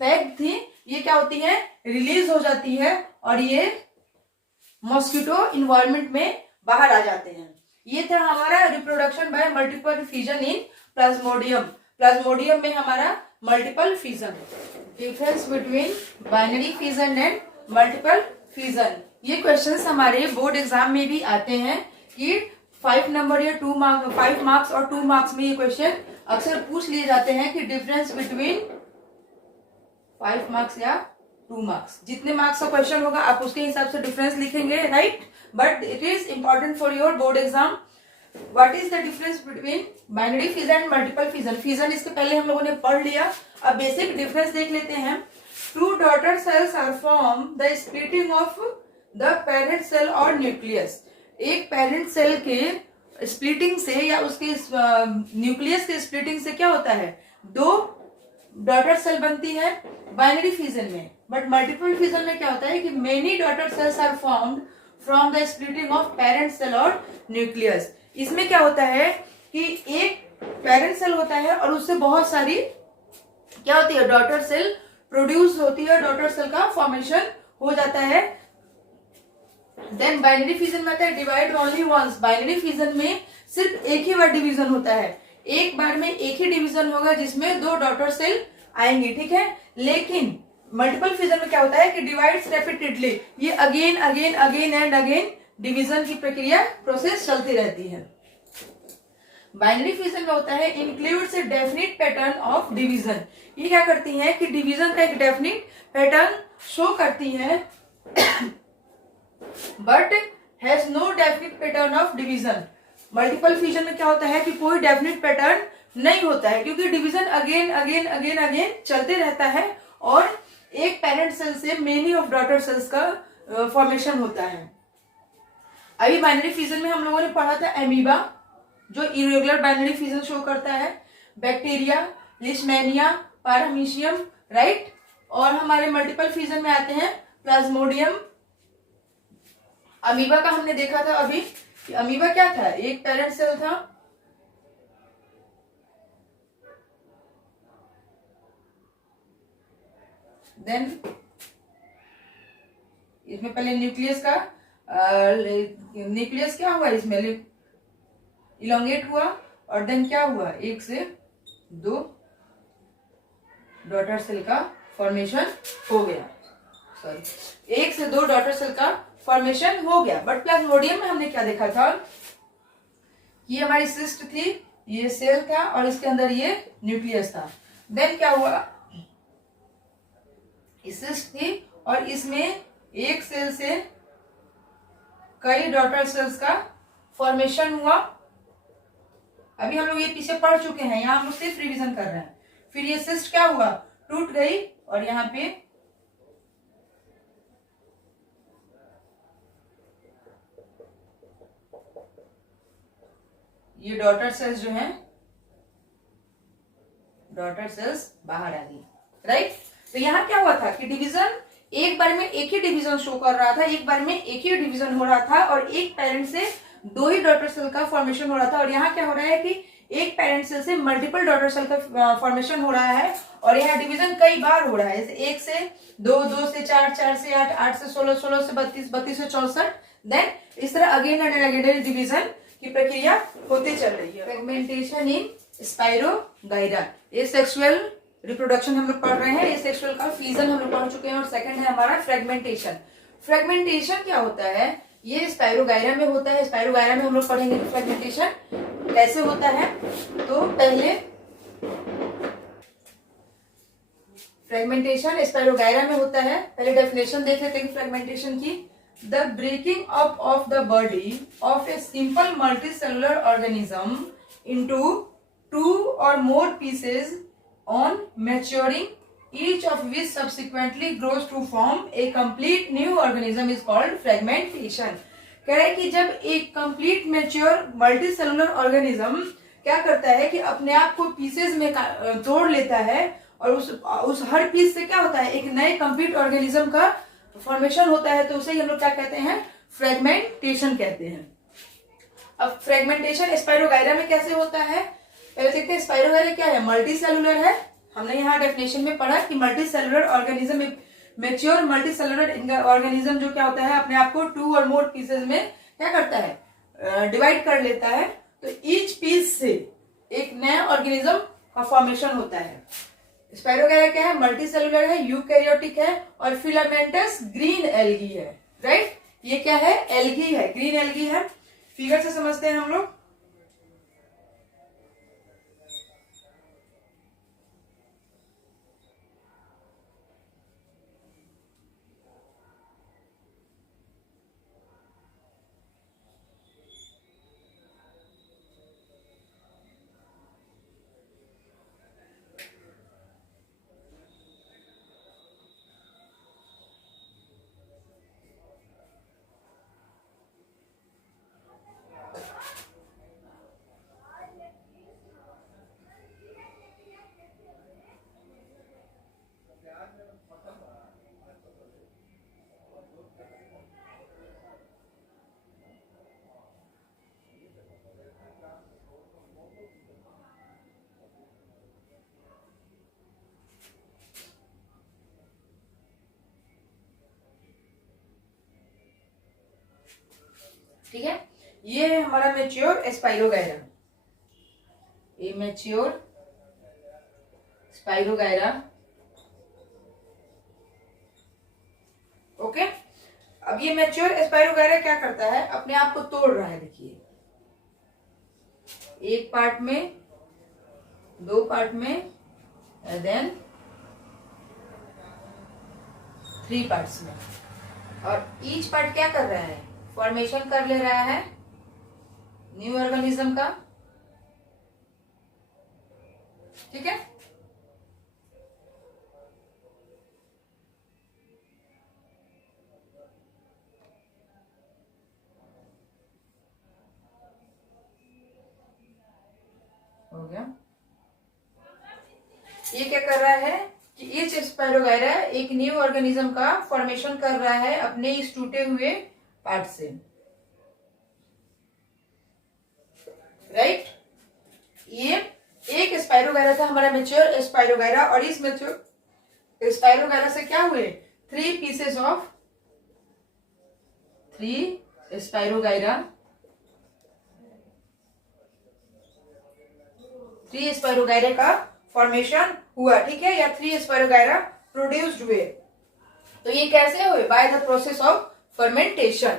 पैक्ड थी, ये क्या होती है, रिलीज हो जाती है, और ये मॉस्किटो इन्वायरमेंट में बाहर आ जाते हैं। ये था हमारा reproduction by multiple fission in Plasmodium. Plasmodium में हमारा multiple fission. Difference between binary fission and multiple fission, ये क्वेश्चंस हमारे बोर्ड एग्जाम में भी आते हैं कि 5 नंबर या 5 मार्क्स और 2 मार्क्स में ये क्वेश्चन अक्सर पूछ लिए जाते हैं कि डिफरेंस बिटवीन 5 मार्क्स या 2 मार्क्स। जितने मार्क्स का क्वेश्चन होगा आप उसके हिसाब से डिफरेंस लिखेंगे, right. But it is important for your board exam. What is the difference between binary fission and multiple fission. Fission इसके पहले हम लोगों ने पढ़ लिया, अब बेसिक डिफरेंस देख लेते हैं। 2 daughter cells are form the splitting of the parent cell और न्यूक्लियस। एक पेरेंट सेल के स्प्लिटिंग से या उसके न्यूक्लियस के स्प्लिटिंग से क्या होता है, 2 डॉटर सेल बनती है बाइनरी फिजन में। बट मल्टीपल फिजन में क्या होता है कि many daughter cells are formed from the splitting of parent cell और न्यूक्लियस। इसमें क्या होता है कि एक पेरेंट सेल होता है और उससे बहुत सारी क्या होती है, डॉटर सेल प्रोड्यूस होती है, डॉटर सेल का फॉर्मेशन हो जाता है। देन बाइनरी फिजन में आता है divide only once. Binary fission में सिर्फ एक ही बार डिवीजन होता है, एक बार में एक ही डिवीजन होगा जिसमें 2 डॉटर सेल आएंगी, ठीक है। लेकिन मल्टीपल फिजन में क्या होता है कि डिवाइड्स रेपिटेडली, ये again again again and again division की प्रक्रिया प्रोसेस चलती रहती है। बाइनरी फिजन में होता है includes A definite pattern of division. ये क्या करती है कि डिवीजन का एक डेफिनिट पैटर्न शो करती है, but has no definite pattern of division. Multiple fission में क्या होता है कि कोई डेफिनिट पैटर्न नहीं होता है, क्योंकि division again again again again चलते रहता है, और एक पेरेंट सेल से मेनी ऑफ डॉटर सेल्स का फॉर्मेशन होता है। अभी बाइनरी फिजन में हम लोगों ने पढ़ा था एमीबा, जो इरेगुलर बाइनरी फिजन शो करता है, बैक्टीरिया, लिशमैनिया, पारामीशियम, राइट। और हमारे मल्टीपल फिजन में आते हैं प्लाज्मोडियम। अमीबा का हमने देखा था अभी कि अमीबा क्या था, एक पेरेंट सेल था, देन इसमें पहले न्यूक्लियस का न्यूक्लियस क्या हुआ, इसमें इलोंगेट हुआ, और देन क्या हुआ, 1 से 2 डॉटर सेल का फॉर्मेशन हो गया। सॉरी, 1 से 2 डॉटर सेल का फॉर्मेशन हो गया। बट प्लाज्मोडियम में हमने क्या देखा था, ये हमारी सिस्ट थी, ये सेल था, और इसके अंदर ये न्यूक्लियस था। देन क्या हुआ, सिस्ट थी और इसमें एक सेल से कई डॉटर सेल्स का फॉर्मेशन हुआ। अभी हम लोग ये पीछे पढ़ चुके हैं, यहाँ हम लोग सिर्फ रिवीजन कर रहे हैं। फिर ये सिस्ट क्या हुआ, टूट गई और यहाँ पे ये डॉटर सेल्स जो हैं, डॉटर सेल्स बाहर आ गई, राइट। तो यहाँ क्या हुआ था कि डिवीजन एक बार में एक ही डिवीजन शो कर रहा था, एक बार में एक ही डिवीजन हो रहा था और एक पेरेंट से दो ही डॉटर सेल का फॉर्मेशन हो रहा था। और यहाँ क्या हो रहा है कि एक पेरेंट सेल से मल्टीपल डॉटर सेल का फॉर्मेशन हो रहा है और यहाँ डिवीजन कई बार हो रहा है, जैसे 1 से 2, 2 से 4, 4 से 8, 8 से 16, 16 से 32, 32 से 64, देन इस तरह अगेन एंड अगेन डिवीजन की प्रक्रिया होती चल रही है। फ्रेगमेंटेशन इन स्पाइरोगाइरा, ये सेक्सुअल रिप्रोडक्शन हम लोग पढ़ रहे हैं, ये सेक्सुअल का फीजन हम लोग पढ़ चुके हैं। और सेकंड है हमारा फ्रेगमेंटेशन। फ्रेगमेंटेशन क्या होता है, ये स्पाइरोगाइरा में होता है। स्पाइरोगाइरा में हम लोग पढ़ेंगे कि फ्रेगमेंटेशन कैसे होता है। तो पहले फ्रेगमेंटेशन स्पाइरोगाइरा में होता है, पहले डेफिनेशन देख लेते हैं फ्रेगमेंटेशन की। The breaking up of the body of a simple multicellular organism into 2 or more pieces on maturing, each of which subsequently grows to form a complete new organism is called fragmentation। कह रहे हैं कि जब एक complete mature multicellular organism क्या करता है कि अपने आप को पीसेस में तोड़ लेता है और उस हर पीस से क्या होता है, एक नए कंप्लीट ऑर्गेनिज्म का फॉर्मेशन होता है। तो उसे ही हम लोग क्या कहते हैं, फ्रेगमेंटेशन कहते हैं। अब फ्रेगमेंटेशन स्पाइरोगाइरा में कैसे होता है, पहले देखते हैं स्पाइरोगाइरा क्या है, मल्टी सेलुलर है। हमने यहाँ डेफिनेशन में पढ़ा कि multi cellular organism, mature multi cellular organism जो क्या होता है अपने आप को 2 और मोर पीसेस में क्या करता है, डिवाइड कर लेता है। तो ईच पीस से एक नया ऑर्गेनिज्म का फॉर्मेशन होता है। स्पाइरोगाइरा क्या है, मल्टी सेलुलर है, यूकैरियोटिक है और फिलामेंटस ग्रीन एल्गी है, राइट। ये क्या है, एल्गी है, ग्रीन एल्गी है। फिगर से समझते हैं हम लोग। ठीक है, ये है हमारा मैच्योर स्पाइरोगाइरा, ये मैच्योर स्पाइरोगाइरा। ओके, अब ये मैच्योर स्पाइरोगाइरा क्या करता है, अपने आप को तोड़ रहा है। देखिए, एक पार्ट में, 2 पार्ट में, देन 3 पार्ट्स में। और ईच पार्ट क्या कर रहा है, फॉर्मेशन कर ले रहा है न्यू ऑर्गेनिज्म का। ठीक है, हो गया। ये क्या कर रहा है कि ईच स्पाइरोगाइरा एक न्यू ऑर्गेनिज्म का फॉर्मेशन कर रहा है अपने इस टूटे हुए पार्ट से, राइट। ये एक स्पाइरोगाइरा था हमारा मैच्योर स्पाइरोगाइरा, और इस मैच्योर स्पाइरोगाइरा से क्या हुए, 3 पीसेस ऑफ 3 स्पाइरोगाइरा, 3 स्पाइरोगाइरा का फॉर्मेशन हुआ। ठीक है, या 3 स्पाइरोगाइरा प्रोड्यूस्ड हुए। तो ये कैसे हुए, by the process of fermentation.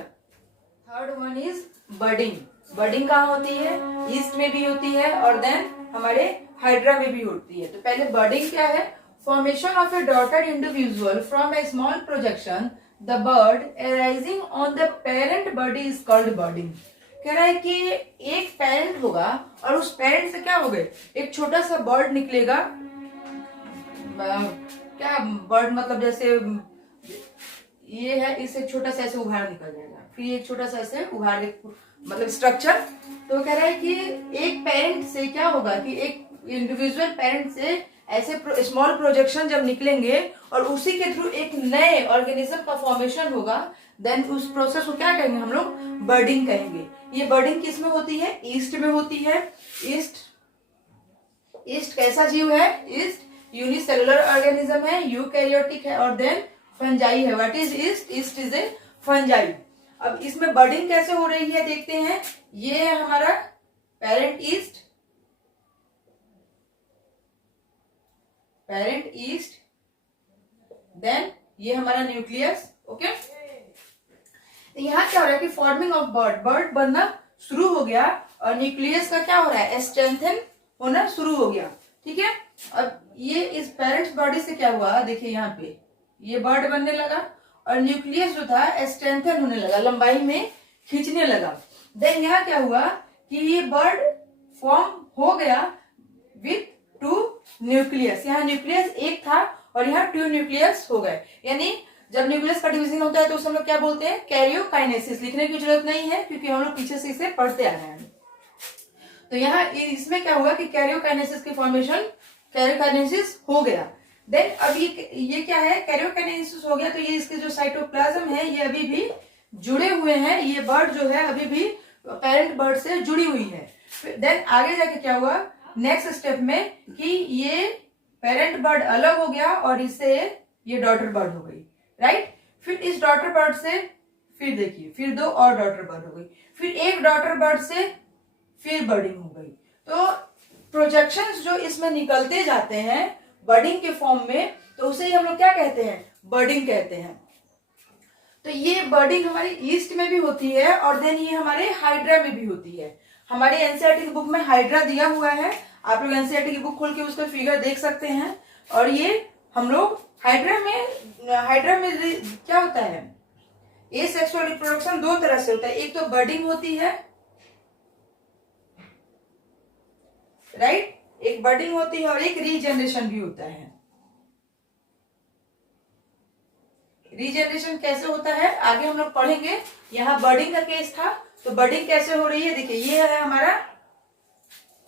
Third one is budding. Budding कहाँ होती है, ईस्ट में भी होती है और देन हमारे हाइड्रा में भी होती है। तो पहले बर्डिंग क्या है? Formation of a daughter individual from a small projection the bud arising on the parent body is called budding. कह रहा है कि एक पेरेंट होगा और उस पेरेंट से क्या हो गए, एक छोटा सा बर्ड निकलेगा। क्या बर्ड मतलब जैसे ये है, इससे छोटा सा ऐसे उभार निकल जाएगा, फिर एक छोटा सा ऐसे उभार मतलब स्ट्रक्चर। तो कह रहा है कि एक पेरेंट से क्या होगा कि एक इंडिविजुअल पेरेंट से ऐसे स्मॉल प्रोजेक्शन जब निकलेंगे और उसी के थ्रू एक नए ऑर्गेनिज्म का फॉर्मेशन होगा, देन उस प्रोसेस को क्या कहेंगे हम लोग? बर्डिंग कहेंगे। ये बर्डिंग किस में होती है? ईस्ट में होती है। ईस्ट कैसा जीव है? ईस्ट यूनिसेलुलर ऑर्गेनिज्म है, यूकैरियोटिक है और देन फंजाई है। What is east? East is a fungi. अब इसमें बर्डिंग कैसे हो रही है देखते हैं। ये है हमारा पेरेंट ईस्ट, देन ये हमारा न्यूक्लियस। ओके, यहाँ क्या हो रहा है कि फॉर्मिंग ऑफ बर्ड बनना शुरू हो गया और न्यूक्लियस का क्या हो रहा है? स्ट्रेंथन होना शुरू हो गया। ठीक है, अब ये इस पेरेंट्स बॉडी से क्या हुआ, देखिए यहाँ पे ये बर्ड बनने लगा और न्यूक्लियस जो था स्ट्रेंथन होने लगा, लंबाई में खींचने लगा। देन यहाँ क्या हुआ कि ये बर्ड फॉर्म हो गया विथ 2 न्यूक्लियस। यहाँ न्यूक्लियस एक था और यहाँ 2 न्यूक्लियस हो गए। यानी जब न्यूक्लियस का डिवीजन होता है तो उसे हम लोग क्या बोलते हैं? कैरियोकाइनेसिस। लिखने की जरूरत नहीं है क्योंकि हम लोग पीछे से इसे पढ़ते आ रहे हैं। तो यहाँ इसमें क्या हुआ कि कैरियोकाइनेसिस की फॉर्मेशन, कैरियोकाइनेसिस हो गया। देन अब ये क्या है? कैरियोकाइनेसिस हो गया तो ये इसके जो साइटोप्लाज्म है ये अभी भी जुड़े हुए हैं। ये बर्ड जो है अभी भी पेरेंट बर्ड से जुड़ी हुई है। देन आगे जाके क्या हुआ नेक्स्ट स्टेप में कि ये पेरेंट बर्ड अलग हो गया और इससे ये डॉटर बर्ड हो गई, राइट। फिर इस डॉटर बर्ड से फिर देखिए फिर 2 और डॉटर बर्ड हो गई, फिर एक डॉटर बर्ड से फिर बर्डिंग हो गई। तो प्रोजेक्शंस जो इसमें निकलते जाते हैं बर्डिंग के फॉर्म में, तो उसे ही हम लोग क्या कहते हैं? बर्डिंग कहते हैं। तो ये बर्डिंग हमारी ईस्ट में भी होती है और देन ये हमारे हाइड्रा में भी होती है। हमारे एनसीईआरटी की बुक में हाइड्रा दिया हुआ है, आप लोग एनसीईआरटी की बुक खोल के उसका फिगर देख सकते हैं। और ये हम लोग हाइड्रा में क्या होता है? ये सेक्सुअल रिप्रोडक्शन 2 तरह से होता है। एक तो बर्डिंग होती है, राइट, एक बर्डिंग होती है और एक रीजनरेशन भी होता है। रीजनरेशन कैसे होता है आगे हम लोग पढ़ेंगे। यहाँ बर्डिंग का केस था तो बर्डिंग कैसे हो रही है देखिए। ये है हमारा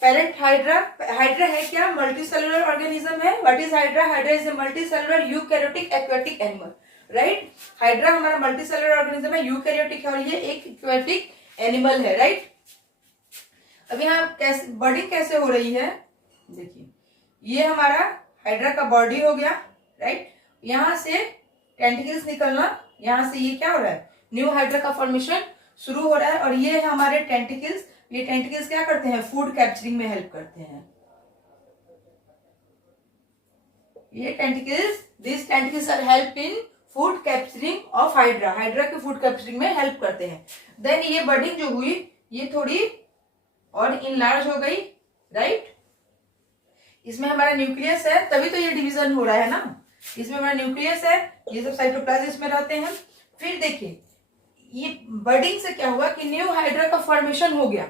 पेरेंट हाइड्रा। हाइड्रा है क्या? मल्टी सेलुलर ऑर्गेनिज्म है। What is hydra? Hydra is a multi cellular eukaryotic aquatic animal, right. Hydra हमारा मल्टी सेलुलर ऑर्गेनिज्म है, यूकैरियोटिक है और ये एक एक्वेटिक एनिमल है, राइट। अब यहाँ कैसे बर्डिंग कैसे हो रही है देखिए। ये हमारा हाइड्रा का बॉडी हो गया, राइट। यहाँ से टेंटिकल्स निकलना, यहाँ से ये क्या हो रहा है? न्यू हाइड्रा का फॉर्मेशन शुरू हो रहा है और ये है हमारे टेंटिकल्स। ये टेंटिकल्स क्या करते हैं? फूड कैप्चरिंग में हेल्प करते हैं। ये tentacles, this tentacles are help in food capturing of hydra. Hydra के फूड कैप्चरिंग में हेल्प करते हैं। देन ये बर्डिंग जो हुई ये थोड़ी और इनलार्ज हो गई, राइट। इसमें हमारा न्यूक्लियस है तभी तो ये डिवीजन हो रहा है ना। इसमें हमारा न्यूक्लियस है, ये सब साइटोप्लाज्म इसमें रहते हैं। फिर देखिए ये बर्डिंग से क्या हुआ कि न्यू हाइड्रा का फॉर्मेशन हो गया।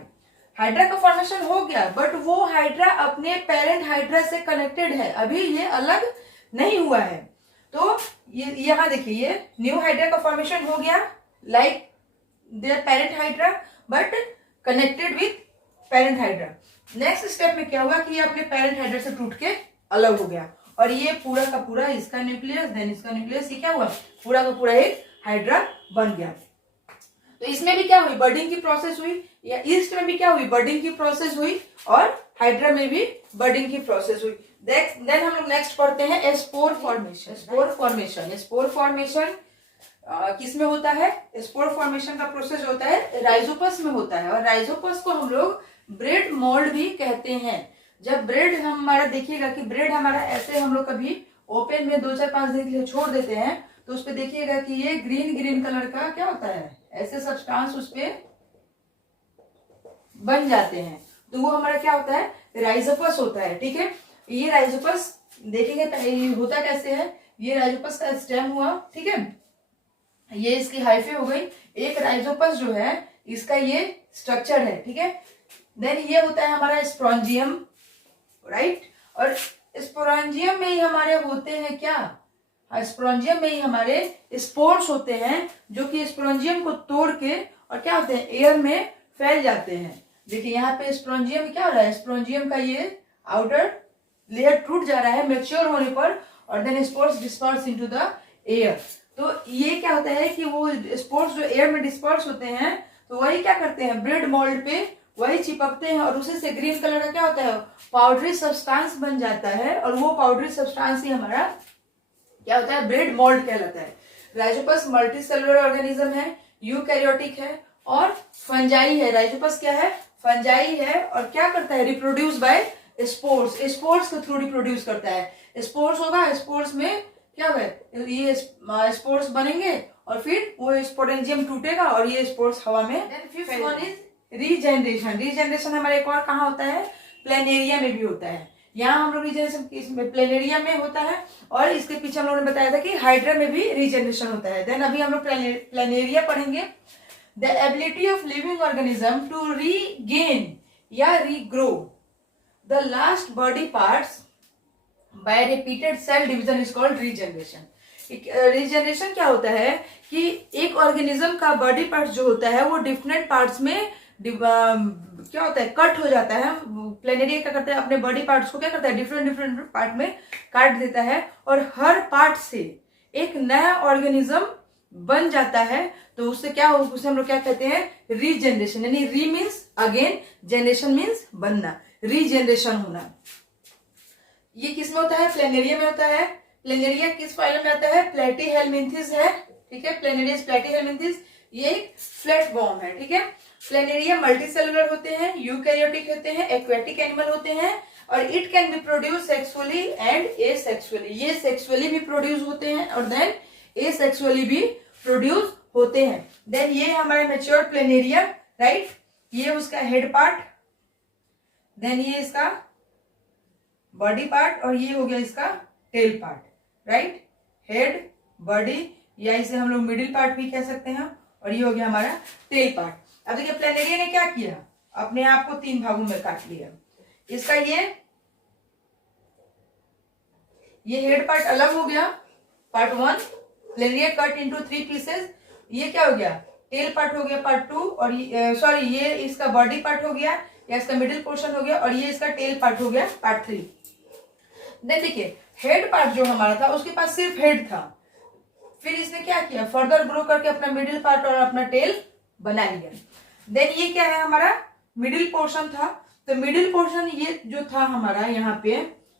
हाइड्रा का फॉर्मेशन हो गया बट वो हाइड्रा अपने पेरेंट हाइड्रा से कनेक्टेड है, अभी ये अलग नहीं हुआ है। तो ये यहाँ देखिए ये न्यू हाइड्रा का फॉर्मेशन हो गया like there parent hydra but connected with parent hydra. Next step में क्या हुआ कि ये अपने पेरेंट हाइड्रा से टूट के अलग हो गया और ये पूरा का पूरा इसका न्यूक्लियस देन इसका न्यूक्लियस, ये क्या हुआ? पूरा का पूरा एक हाइड्रा बन गया। तो इसमें भी क्या हुई? बर्डिंग की प्रोसेस हुई, या ईस्ट में भी क्या हुई? बर्डिंग की प्रोसेस हुई और हाइड्रा में भी बर्डिंग की प्रोसेस हुई। देन हम लोग नेक्स्ट पढ़ते हैं स्पोर फॉर्मेशन। स्पोर फॉर्मेशन किस में होता है? स्पोर फॉर्मेशन का प्रोसेस होता है राइजोपस में होता है और राइजोपस को हम लोग ब्रेड मोल्ड भी कहते हैं। जब ब्रेड हमारा देखिएगा कि ब्रेड हमारा ऐसे हम लोग कभी ओपन में 2 4 5 दिन के लिए छोड़ देते हैं तो उस पर देखिएगा कि ये ग्रीन कलर का क्या होता है? ऐसे सब्सटेंस उस पे बन जाते हैं। तो वो हमारा क्या होता है, राइजोपस होता है। ठीक है, ये राइजोपस देखेंगे ये होता कैसे है। ये राइजोपस का स्टेम हुआ, ठीक है, ये इसकी हाइफे हो गई। एक राइजोपस जो है इसका ये स्ट्रक्चर है, ठीक है। देन ये होता है हमारा स्पोरेंजियम, राइट। और स्पोरेंजियम में ही हमारे होते हैं क्या, स्पोरेंजियम में ही हमारे स्पोर्स होते हैं, जो कि स्पोरेंजियम को तोड़ के और क्या होते हैं, एयर में फैल जाते हैं। देखिए यहाँ पे स्पोरेंजियम क्या हो रहा है, स्पोरेंजियम का ये आउटर लेयर टूट जा रहा है मैच्योर होने पर, और then spores disperse into the air. तो ये क्या होता है कि वो स्पोर्स जो एयर में डिस्पर्स होते हैं, तो वही क्या करते हैं, ब्रेड मोल्ड पे वही चिपकते हैं, और उसी से ग्रीन कलर का क्या होता है, पाउडरी सब्सटेंस बन जाता है, और वो पाउडरी सब्सटेंस ही हमारा क्या होता है, ब्रेड मोल्ड कहलाता है। राइजोपस मल्टी सेलुलर ऑर्गेनिज्म है, यूकैरियोटिक है और फंजाई है। राइजोपस क्या है, फंजाई है, और क्या करता है, रिप्रोड्यूस बाय स्पोर्स, स्पोर्स के थ्रू रिप्रोड्यूस करता है। स्पोर्स होगा, स्पोर्स में क्या है, ये स्पोर्स बनेंगे और फिर वो स्पोरेंजियम टूटेगा और ये स्पोर्स हवा में। Then fifth one is regeneration. Regeneration हमारे एक और कहाँ होता है, प्लेनेरिया में भी होता है। यहाँ हम लोग रीजेनरेशन प्लेनेरिया में होता है, और इसके पीछे हम लोगों ने बताया था कि हाइड्रा में भी रीजेनरेशन होता है। देन अभी हम लोग प्लेनेरिया पढ़ेंगे। The ability of living organism to regain या regrow the lost body parts by repeated cell division is called regeneration. Regeneration क्या होता है कि एक ऑर्गेनिज्म का बॉडी पार्ट जो होता है वो डिफरेंट पार्ट्स में क्या होता है, कट हो जाता है। प्लेनेरिया क्या करता है, अपने बॉडी पार्ट्स को क्या करता है, डिफरेंट डिफरेंट पार्ट में काट देता है, और हर पार्ट से एक नया ऑर्गेनिज्म बन जाता है। तो उससे क्या हो, उसे हम लोग क्या कहते हैं, रीजेनरेशन। यानी री मीन्स अगेन, जनरेशन मीन्स बनना, रीजेनरेशन होना। ये किस में होता है, प्लेनेरिया में होता है। प्लेनेरिया किस फाइलम में आता है, प्लेटीहेलमिंथिस है, ठीक है, प्लेनेरियस प्लेटीहेलमिंथिस। ये एक फ्लैट वॉर्म है, ठीक है। प्लेनेरिया मल्टीसेलुलर होते हैं, यूकैरियोटिक होते हैं, एक्वेटिक एनिमल होते हैं, और it can be produce sexually and asexually. ये सेक्सुअली भी प्रोड्यूस होते हैं और देन एसेक्सुअली भी प्रोड्यूस होते हैं। देन ये हमारा मैच्योर प्लेनेरिया, राइट, ये उसका हेड पार्ट, देन ये इसका बॉडी पार्ट, और ये हो गया इसका tail part, right. Head, body, या इसे हम लोग मिडिल पार्ट भी कह सकते हैं, और ये हो गया हमारा टेल पार्ट। अब देखिए प्लेनेरिया ने क्या किया, अपने आप को 3 भागों में काट लिया। इसका ये हेड पार्ट अलग हो गया, part 1। Planaria cut into 3 pieces. ये क्या हो गया, टेल पार्ट हो गया पार्ट 2, और ये इसका बॉडी पार्ट हो गया या इसका मिडिल पोर्शन हो गया, और ये इसका टेल पार्ट हो गया पार्ट 3। देन देखिए हेड पार्ट जो हमारा था उसके पास सिर्फ हेड था, फिर इसने क्या किया, फर्दर ग्रो करके अपना मिडिल पार्ट और अपना टेल बना लिया। देन ये क्या है, हमारा मिडिल पोर्शन था। तो मिडिल पोर्शन ये जो था हमारा यहाँ पे,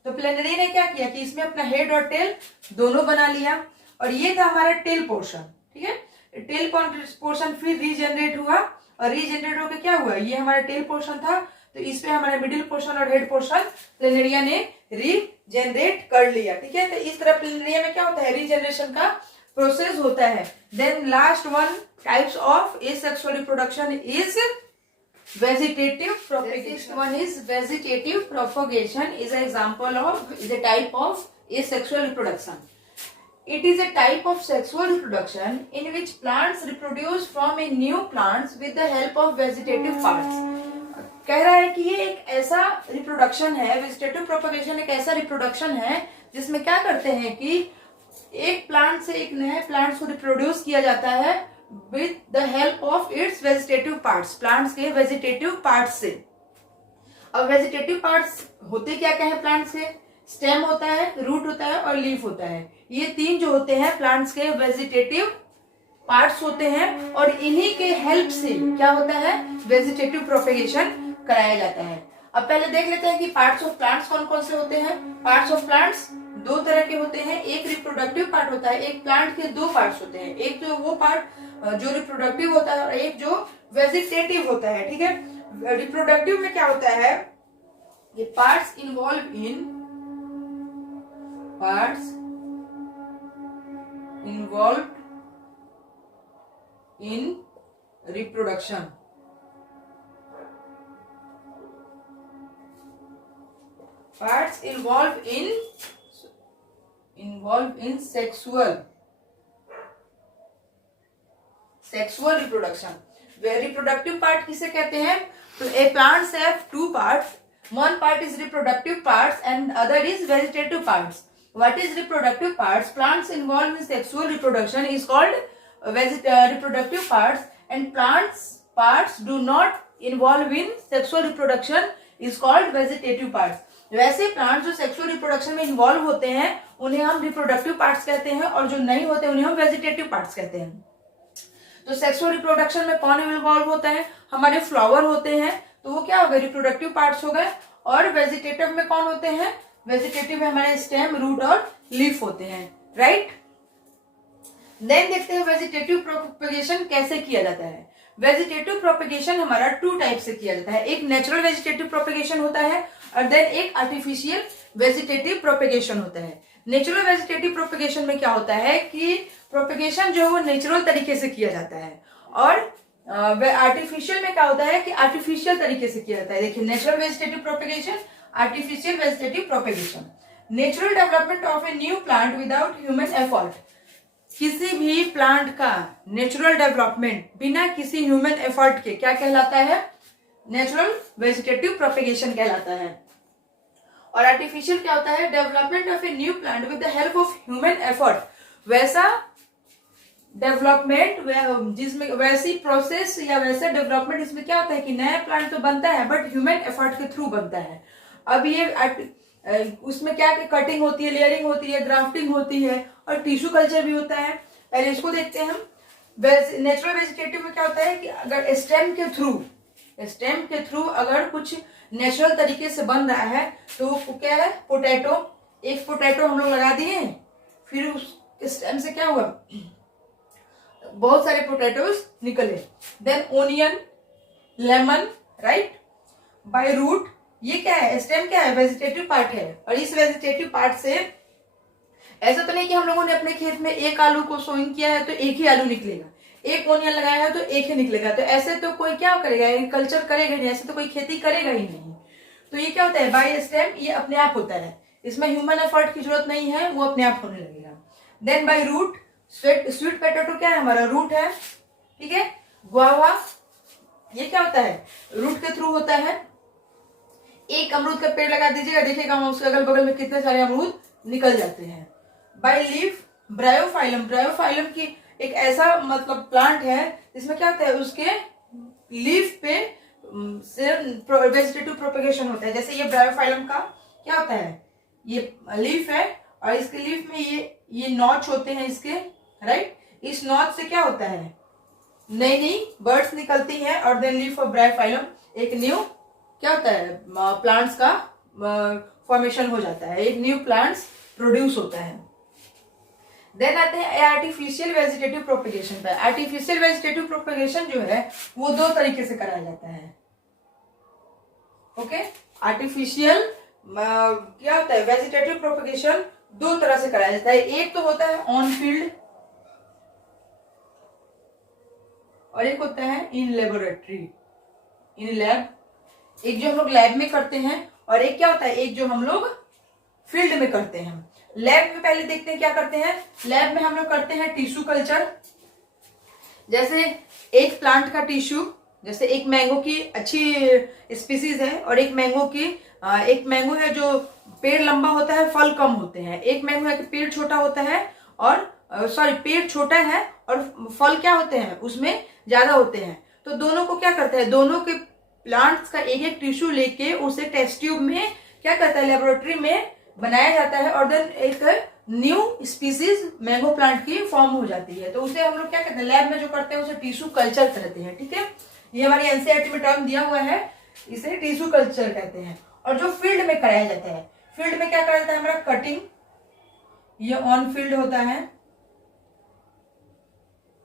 तो प्लेनेरिया ने क्या किया कि इसमें अपना हेड और टेल दोनों बना लिया, और ये था हमारा टेल पोर्शन, ठीक है। टेल पोर्शन फिर रीजनरेट हुआ, और रीजनरेट होकर क्या हुआ, ये हमारा टेल पोर्शन था, तो इसमें हमारा मिडिल पोर्शन और हेड पोर्शन प्लेनेरिया ने रीजनरेट कर लिया, ठीक है। तो इस तरह प्लेनेरिया में क्या होता है, रीजनरेशन का प्रोसेस होता है। Then last one types of asexual reproduction is vegetative propagation. Next one is vegetative propagation is an example of, is a type of asexual reproduction. It is a type of sexual reproduction in which plants reproduce from a new plants with the help of vegetative parts. कह रहा है कि ये एक ऐसा reproduction है, vegetative propagation एक ऐसा रिप्रोडक्शन है जिसमें क्या करते हैं कि एक प्लांट से एक नए प्लांट्स को रिप्रोड्यूस किया जाता है with the help of its vegetative parts, plants के वेजिटेटिव पार्ट्स से। अब वेजिटेटिव पार्ट्स होते क्या क्या है प्लांट्स के, स्टेम होता है, रूट होता है और लीफ होता है। ये 3 जो होते हैं प्लांट्स के वेजिटेटिव पार्ट्स होते हैं, और इन्हीं के हेल्प से क्या होता है, वेजिटेटिव प्रोपेगेशन कराया जाता है। अब पहले देख लेते हैं कि पार्ट्स ऑफ प्लांट्स कौन कौन से होते हैं। पार्ट्स ऑफ प्लांट्स 2 तरह के होते हैं, एक रिप्रोडक्टिव पार्ट होता है, एक प्लांट के 2 पार्ट्स होते हैं, एक तो वो पार्ट जो रिप्रोडक्टिव होता है और एक जो वेजिटेटिव होता है, ठीक है। रिप्रोडक्टिव में क्या होता है, ये parts involve in reproduction, parts involve in sexual reproduction. Reproductive part किसे कहते हैं? A plants have two parts. One part is reproductive parts and other is vegetative parts. What is reproductive parts? Plants involved in sexual reproduction is called reproductive parts, and plants parts do not involve in sexual reproduction is called vegetative parts. वैसे plant जो sexual reproduction में involve होते हैं उन्हें हम reproductive parts कहते हैं, और जो नहीं होते उन्हें हम वेजिटेटिव पार्ट्स कहते हैं. तो सेक्सुअल रिप्रोडक्शन में कौन इन्वॉल्व होता है? हमारे फ्लावर होते हैं, तो वो क्या हो गए? रिप्रोडक्टिव पार्ट्स हो गए. और वेजिटेटिव में कौन होते हैं? वेजिटेटिव में हमारे स्टेम, रूट और लीफ होते हैं. राइट. देन देखते हैं वेजिटेटिव प्रोपेगेशन कैसे किया जाता है. वेजिटेटिव प्रोपेगेशन हमारा टू टाइप से किया जाता है. एक नेचुरल वेजिटेटिव प्रोपेगेशन होता है और देन एक आर्टिफिशियल वेजिटेटिव प्रोपेगेशन होता है. नेचुरल वेजिटेटिव प्रोपेगेशन में क्या होता है कि प्रोपेगेशन जो है वो नेचुरल तरीके से किया जाता है, और आर्टिफिशियल में क्या होता है कि आर्टिफिशियल तरीके से किया जाता है. देखिए, natural vegetative propagation, artificial vegetative propagation. Natural development of a new plant without human effort. किसी भी प्लांट का नेचुरल डेवलपमेंट बिना किसी ह्यूमन एफर्ट के क्या कहलाता है? नेचुरल वेजिटेटिव प्रोपेगेशन कहलाता है. और आर्टिफिशियल क्या होता है? Development of a new plant with the help of human effort. वैसा डेवलपमेंट जिसमें वैसी प्रोसेस या वैसा डेवलपमेंट इसमें क्या होता है कि नया प्लांट तो बनता है बट ह्यूमन एफर्ट के थ्रू बनता है. अब ये उसमें क्या कटिंग होती है, लेयरिंग होती है, ग्राफ्टिंग होती है और टिश्यू कल्चर भी होता है. पहले इसको देखते हैं हम. नेचुरल वेजिटेटिव में क्या होता है कि अगर स्टेम के थ्रू अगर कुछ नेचुरल तरीके से बन रहा है तो वो क्या है? पोटैटो. एक पोटैटो हम लोग लगा दिए, फिर उस स्टेम से क्या हुआ? बहुत सारे पोटैटोज निकले. Then onion, lemon. Right. By root. ये क्या है? स्टेम क्या है? वेजिटेटिव पार्ट है. और इस वेजिटेटिव पार्ट से ऐसा तो नहीं कि हम लोगों ने अपने खेत में एक आलू को सोइंग किया है तो एक ही आलू निकलेगा, एक ओनियन लगाया है तो एक ही निकलेगा. तो ऐसे तो कोई क्या करेगा? एग्रीकल्चर करेगा नहीं, ऐसे तो कोई खेती करेगा ही नहीं. तो ये क्या होता है? बाय स्टेम ये अपने आप होता है, इसमें ह्यूमन एफर्ट की जरूरत नहीं है, वो अपने आप होने लगेगा. Then by root. Sweet potato क्या है? हमारा रूट है. ठीक है. गुआवा ये क्या होता है? रूट के थ्रू होता है. एक अमरूद का पेड़ लगा दीजिएगा, देखिएगा उसके अगल बगल में कितने सारे अमरूद निकल जाते हैं. By leaf. ब्रायोफाइलम. ब्रायोफाइलम की एक ऐसा मतलब प्लांट है जिसमें क्या होता है? उसके लीफ पे से वेजिटेटिव प्रोपेगेशन होता है. जैसे ये ब्रायोफाइलम का क्या होता है? ये लीफ है और इसके लीफ में ये नॉच होते हैं इसके. राइट. इस नॉच से क्या होता है? नई नई बर्ड्स निकलती हैं और देन लीफ ऑफ ब्रायोफाइलम एक न्यू क्या होता है? प्लांट्स का फॉर्मेशन हो जाता है, एक न्यू प्लांट्स प्रोड्यूस होता है. देन आते हैं आर्टिफिशियल वेजिटेटिव प्रोपेगेशन पे. आर्टिफिशियल वेजिटेटिव प्रोपेगेशन जो है वो दो तरीके से कराया जाता है. ओके. आर्टिफिशियल क्या होता है? वेजिटेटिव प्रोपेगेशन दो तरह से कराया जाता है. एक तो होता है ऑन फील्ड और एक होता है इन लेबोरेटरी, इन लैब. एक जो हम लोग लैब में करते हैं और एक क्या होता है? एक जो हम लोग फील्ड में करते हैं. लैब में पहले देखते हैं क्या करते हैं. लैब में हम लोग करते हैं टिश्यू कल्चर. जैसे एक प्लांट का टिश्यू, जैसे एक मैंगो की अच्छी स्पीसीज है और एक मैंगो है जो पेड़ लंबा होता है, फल कम होते हैं. एक मैंगो है कि पेड़ छोटा होता है और पेड़ छोटा है और फल क्या होते हैं? उसमें ज्यादा होते हैं. तो दोनों को क्या करते हैं? दोनों के प्लांट्स का एक एक टिश्यू लेके उसे टेस्ट ट्यूब में क्या करता है? लेबोरेटरी में बनाया जाता है और देन एक न्यू स्पीसीज मैंगो प्लांट की फॉर्म हो जाती है. तो उसे हम लोग क्या कहते हैं? लैब में जो करते हैं उसे टिश्यू कल्चर कहते हैं. ठीक है. ये हमारी एनसीईआरटी में टर्म दिया हुआ है, इसे टिश्यू कल्चर कहते हैं. और जो फील्ड में कराया जाता है, फील्ड में क्या कराया जाता है? हमारा कटिंग. ये ऑन फील्ड होता है.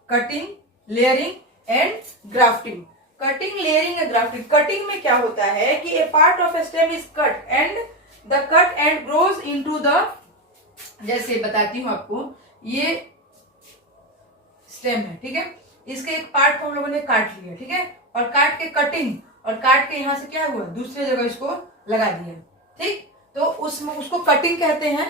Cutting, layering and grafting. Cutting, layering and grafting. Cutting में क्या होता है कि a part of a stem is cut and the cut end grows into the. जैसे बताती हूं आपको, ये स्टेम है. ठीक है. इसके एक पार्ट को हम लोगों ने काट लिया. ठीक है. और काट के कटिंग और काट के यहां से क्या हुआ? दूसरी जगह इसको लगा दिया. ठीक. तो तो उसमें उसको कटिंग कहते हैं।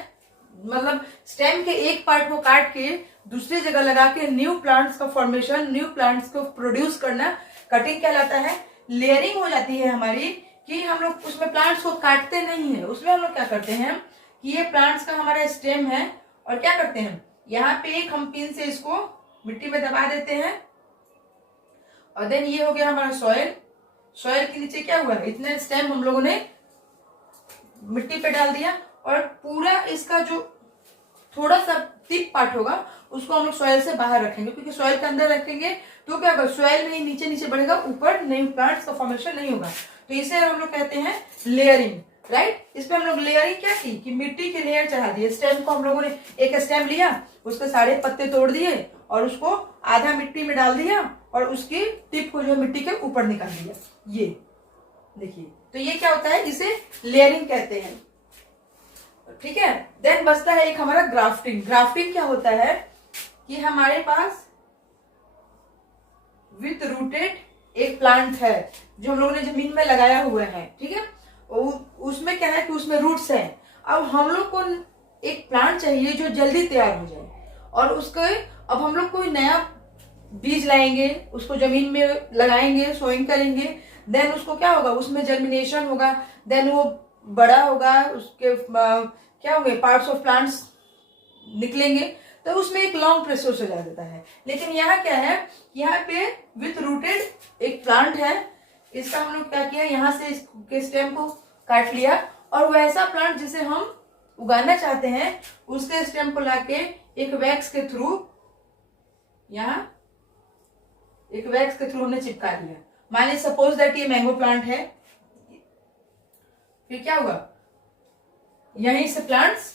मतलब स्टेम के एक पार्ट को काट के दूसरी जगह लगा के न्यू प्लांट्स का फॉर्मेशन, न्यू प्लांट्स को प्रोड्यूस करना कटिंग कहलाता है। लेयरिंग हो जाती है हमारी कि हम लोग उसमें प्लांट्स को काटते नहीं है, उसमें हम लोग क्या करते हैं कि ये प्लांट्स का हमारा स्टेम है और क्या करते हैं यहाँ पे एक हम पिन से इसको मिट्टी में दबा देते हैं और देन ये हो गया हमारा सॉइल। सॉइल के नीचे क्या हुआ, इतने स्टेम हम लोगों ने मिट्टी पे डाल दिया और पूरा इसका जो थोड़ा सा थिक पार्ट होगा उसको हम लोग सॉइल से बाहर रखेंगे, क्योंकि सॉइल के अंदर रखेंगे तो क्या होगा, सॉइल में ही नीचे नीचे बढ़ेगा, ऊपर नए प्लांट्स का फॉर्मेशन नहीं होगा। तो इसे हम लोग कहते हैं लेयरिंग, राइट। इस पे हम लोग लेयरिंग क्या की कि मिट्टी की लेयर चढ़ा दिए। स्टेम को हम लोगों ने एक स्टेम लिया, उसके सारे पत्ते तोड़ दिए और उसको आधा मिट्टी में डाल दिया और उसकी टिप को जो मिट्टी के ऊपर निकाल दिया। ये देखिए, तो ये क्या होता है, इसे लेयरिंग कहते हैं, ठीक है। देन बचता है एक हमारा ग्राफ्टिंग। ग्राफ्टिंग क्या होता है कि हमारे पास विथ रूटेड एक प्लांट है जो हम लोगों ने जमीन में लगाया हुआ है, ठीक है। उसमें क्या है कि उसमें रूट्स हैं। अब हम लोग को एक प्लांट चाहिए जो जल्दी तैयार हो जाए और उसके अब हम लोग कोई नया बीज लाएंगे, उसको जमीन में लगाएंगे, सोइंग करेंगे, देन उसको क्या होगा, उसमें जर्मिनेशन होगा, देन वो बड़ा होगा, उसके क्या होंगे, पार्ट्स ऑफ प्लांट्स निकलेंगे, तो उसमें एक लॉन्ग प्रोसेस हो जाता है। लेकिन यहाँ क्या है, यहाँ पे विथ रूटेड एक प्लांट है, इसका हम लोग क्या किया, यहाँ से इसके स्टेम को काट लिया और वैसा प्लांट जिसे हम उगाना चाहते हैं उसके स्टेम को लाके एक वैक्स के थ्रू, यहाँ एक वैक्स के थ्रू हमने चिपका दिया। मानिए सपोज दैट ये मैंगो प्लांट है, फिर क्या हुआ, यहीं से प्लांट्स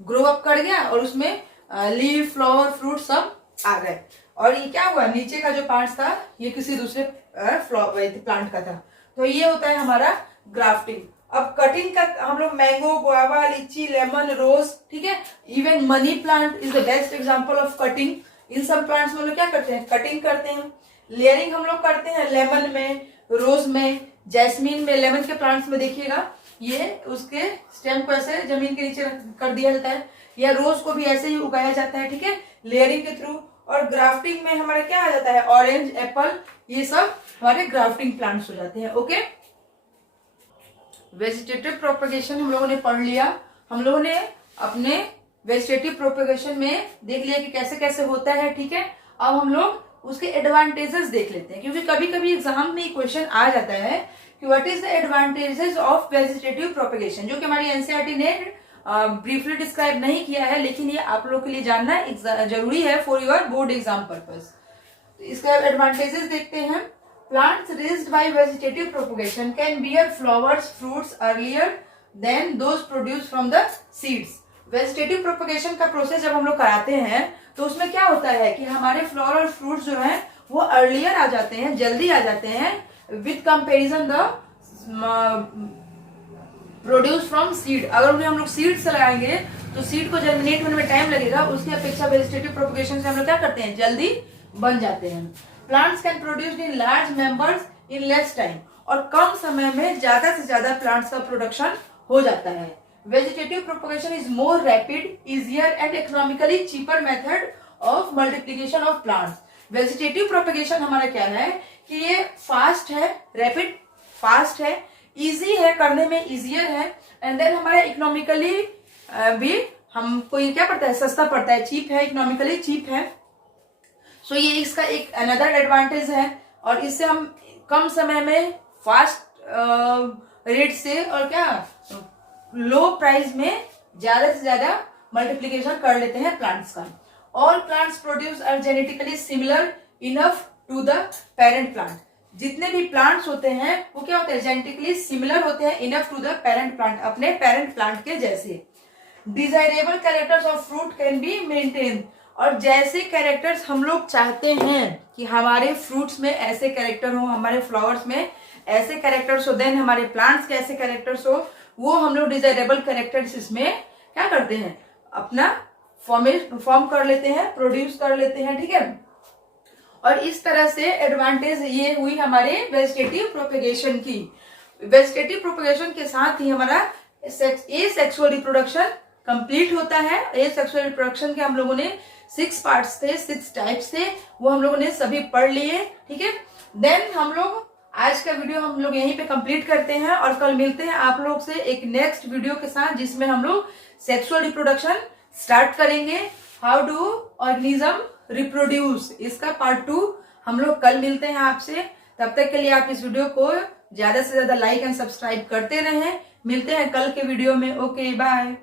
ग्रो अप कर गया और उसमें लीफ, फ्लावर, फ्रूट सब आ गए। और ये क्या हुआ, नीचे का जो पार्ट था ये किसी दूसरे प्लांट का था। तो ये होता है हमारा ग्राफ्टिंग। अब कटिंग का हम लोग mango, guava, litchi, lemon, rose, ठीक है, even money plant is the best example of cutting. इन सब प्लांट्स में हम लोग क्या करते हैं, कटिंग करते हैं। लेयरिंग हम लोग करते हैं लेमन में, रोज में, जैस्मीन में। लेमन के प्लांट्स में देखिएगा ये उसके स्टेम को ऐसे जमीन के नीचे कर दिया जाता है, या रोज को भी ऐसे ही उगाया जाता है, ठीक है, लेयरिंग के थ्रू। और ग्राफ्टिंग में हमारा क्या आ जाता है, ऑरेंज, एप्पल, ये सब हमारे ग्राफ्टिंग प्लांट्स हो जाते हैं। ओके, वेजिटेटिव प्रोपेगेशन हम लोगों ने पढ़ लिया। हम लोगों ने अपने वेजिटेटिव प्रोपेगेशन में देख लिया कि कैसे कैसे होता है, ठीक है। अब हम लोग उसके एडवांटेजेस देख लेते हैं, क्योंकि कभी कभी एग्जाम में क्वेश्चन आ जाता है कि what is the advantages of vegetative propagation, जो कि हमारी एनसीईआरटी ने ब्रीफली डिस्क्राइब नहीं किया है, लेकिन ये आप लोगों के लिए जानना जरूरी है for your board exam purpose. तो इसका एडवांटेजेस देखते हैं। Plants raised by vegetative propagation can bear flowers, fruits earlier than those produce from the seeds. Vegetative propagation का प्रोसेस जब हम लोग कराते हैं तो उसमें क्या होता है कि हमारे फ्लावर और फ्रूट्स जो है वो अर्लियर आ जाते हैं, जल्दी आ जाते हैं with comparison the produce from seed. अगर उन्हें हम लोग सीड से लगाएंगे तो सीड को जर्मिनेट होने में टाइम लगेगा, उसकी अपेक्षा वेजिटेटिव प्रोपेगेशन से हम लोग क्या करते हैं, जल्दी बन जाते हैं। Plants can produce in large members in less time, और कम समय में ज्यादा से ज्यादा प्लांट्स का प्रोडक्शन हो जाता है। Vegetative propagation is more rapid, easier and economically cheaper method of multiplication of plants. Vegetative propagation हमारा क्या है कि ये फास्ट है, रैपिड फास्ट है, इजी है, करने में इजियर है, एंड देन हमारा इकोनॉमिकली भी हमको ये क्या पड़ता है, सस्ता पड़ता है, चीप है, इकोनॉमिकली चीप है। सो ये इसका एक अनदर एडवांटेज है, और इससे हम कम समय में फास्ट रेट से और क्या लो प्राइस में ज्यादा से ज्यादा मल्टीप्लीकेशन कर लेते हैं प्लांट्स का। All plants produce are genetically similar enough to the parent plant. जितने भी प्लांट्स होते हैं वो क्या होते हैं, जेनेटिकली सिमिलर होते हैं enough to the parent plant, अपने पेरेंट प्लांट के जैसे। Desirable characters of fruit can be maintain, और जैसे कैरेक्टर्स हम लोग चाहते हैं कि हमारे फ्रूट्स में ऐसे कैरेक्टर हो, हमारे फ्लावर्स में ऐसे कैरेक्टर्स हो, देन हमारे प्लांट्स के ऐसे कैरेक्टर्स हो, वो हम लोग डिजायरेबल कैरेक्टर्स इसमें क्या करते हैं, अपना फॉर्म कर लेते हैं, प्रोड्यूस कर लेते हैं, ठीक है। और इस तरह से एडवांटेज ये हुई हमारे वेजिटेटिव प्रोपेगेशन की। वेजिटेटिव प्रोपेगेशन के साथ ही हमारा ए सेक्सुअल रिप्रोडक्शन कंप्लीट होता है। ए सेक्सुअल रिप्रोडक्शन के हम लोगों ने 6 पार्ट्स थे, 6 टाइप्स थे, वो हम लोगों ने सभी पढ़ लिए। ठीक है, देन हम लोग आज का वीडियो हम लोग यहीं पे कंप्लीट करते हैं और कल मिलते हैं आप लोग से एक नेक्स्ट वीडियो के साथ, जिसमें हम लोग सेक्सुअल रिप्रोडक्शन स्टार्ट करेंगे। हाउ डू ऑर्गेनिज्म रिप्रोड्यूस, इसका पार्ट 2 हम लोग कल मिलते हैं आपसे। तब तक के लिए आप इस वीडियो को ज्यादा से ज्यादा लाइक एंड सब्सक्राइब करते रहें। मिलते हैं कल के वीडियो में। Okay, bye.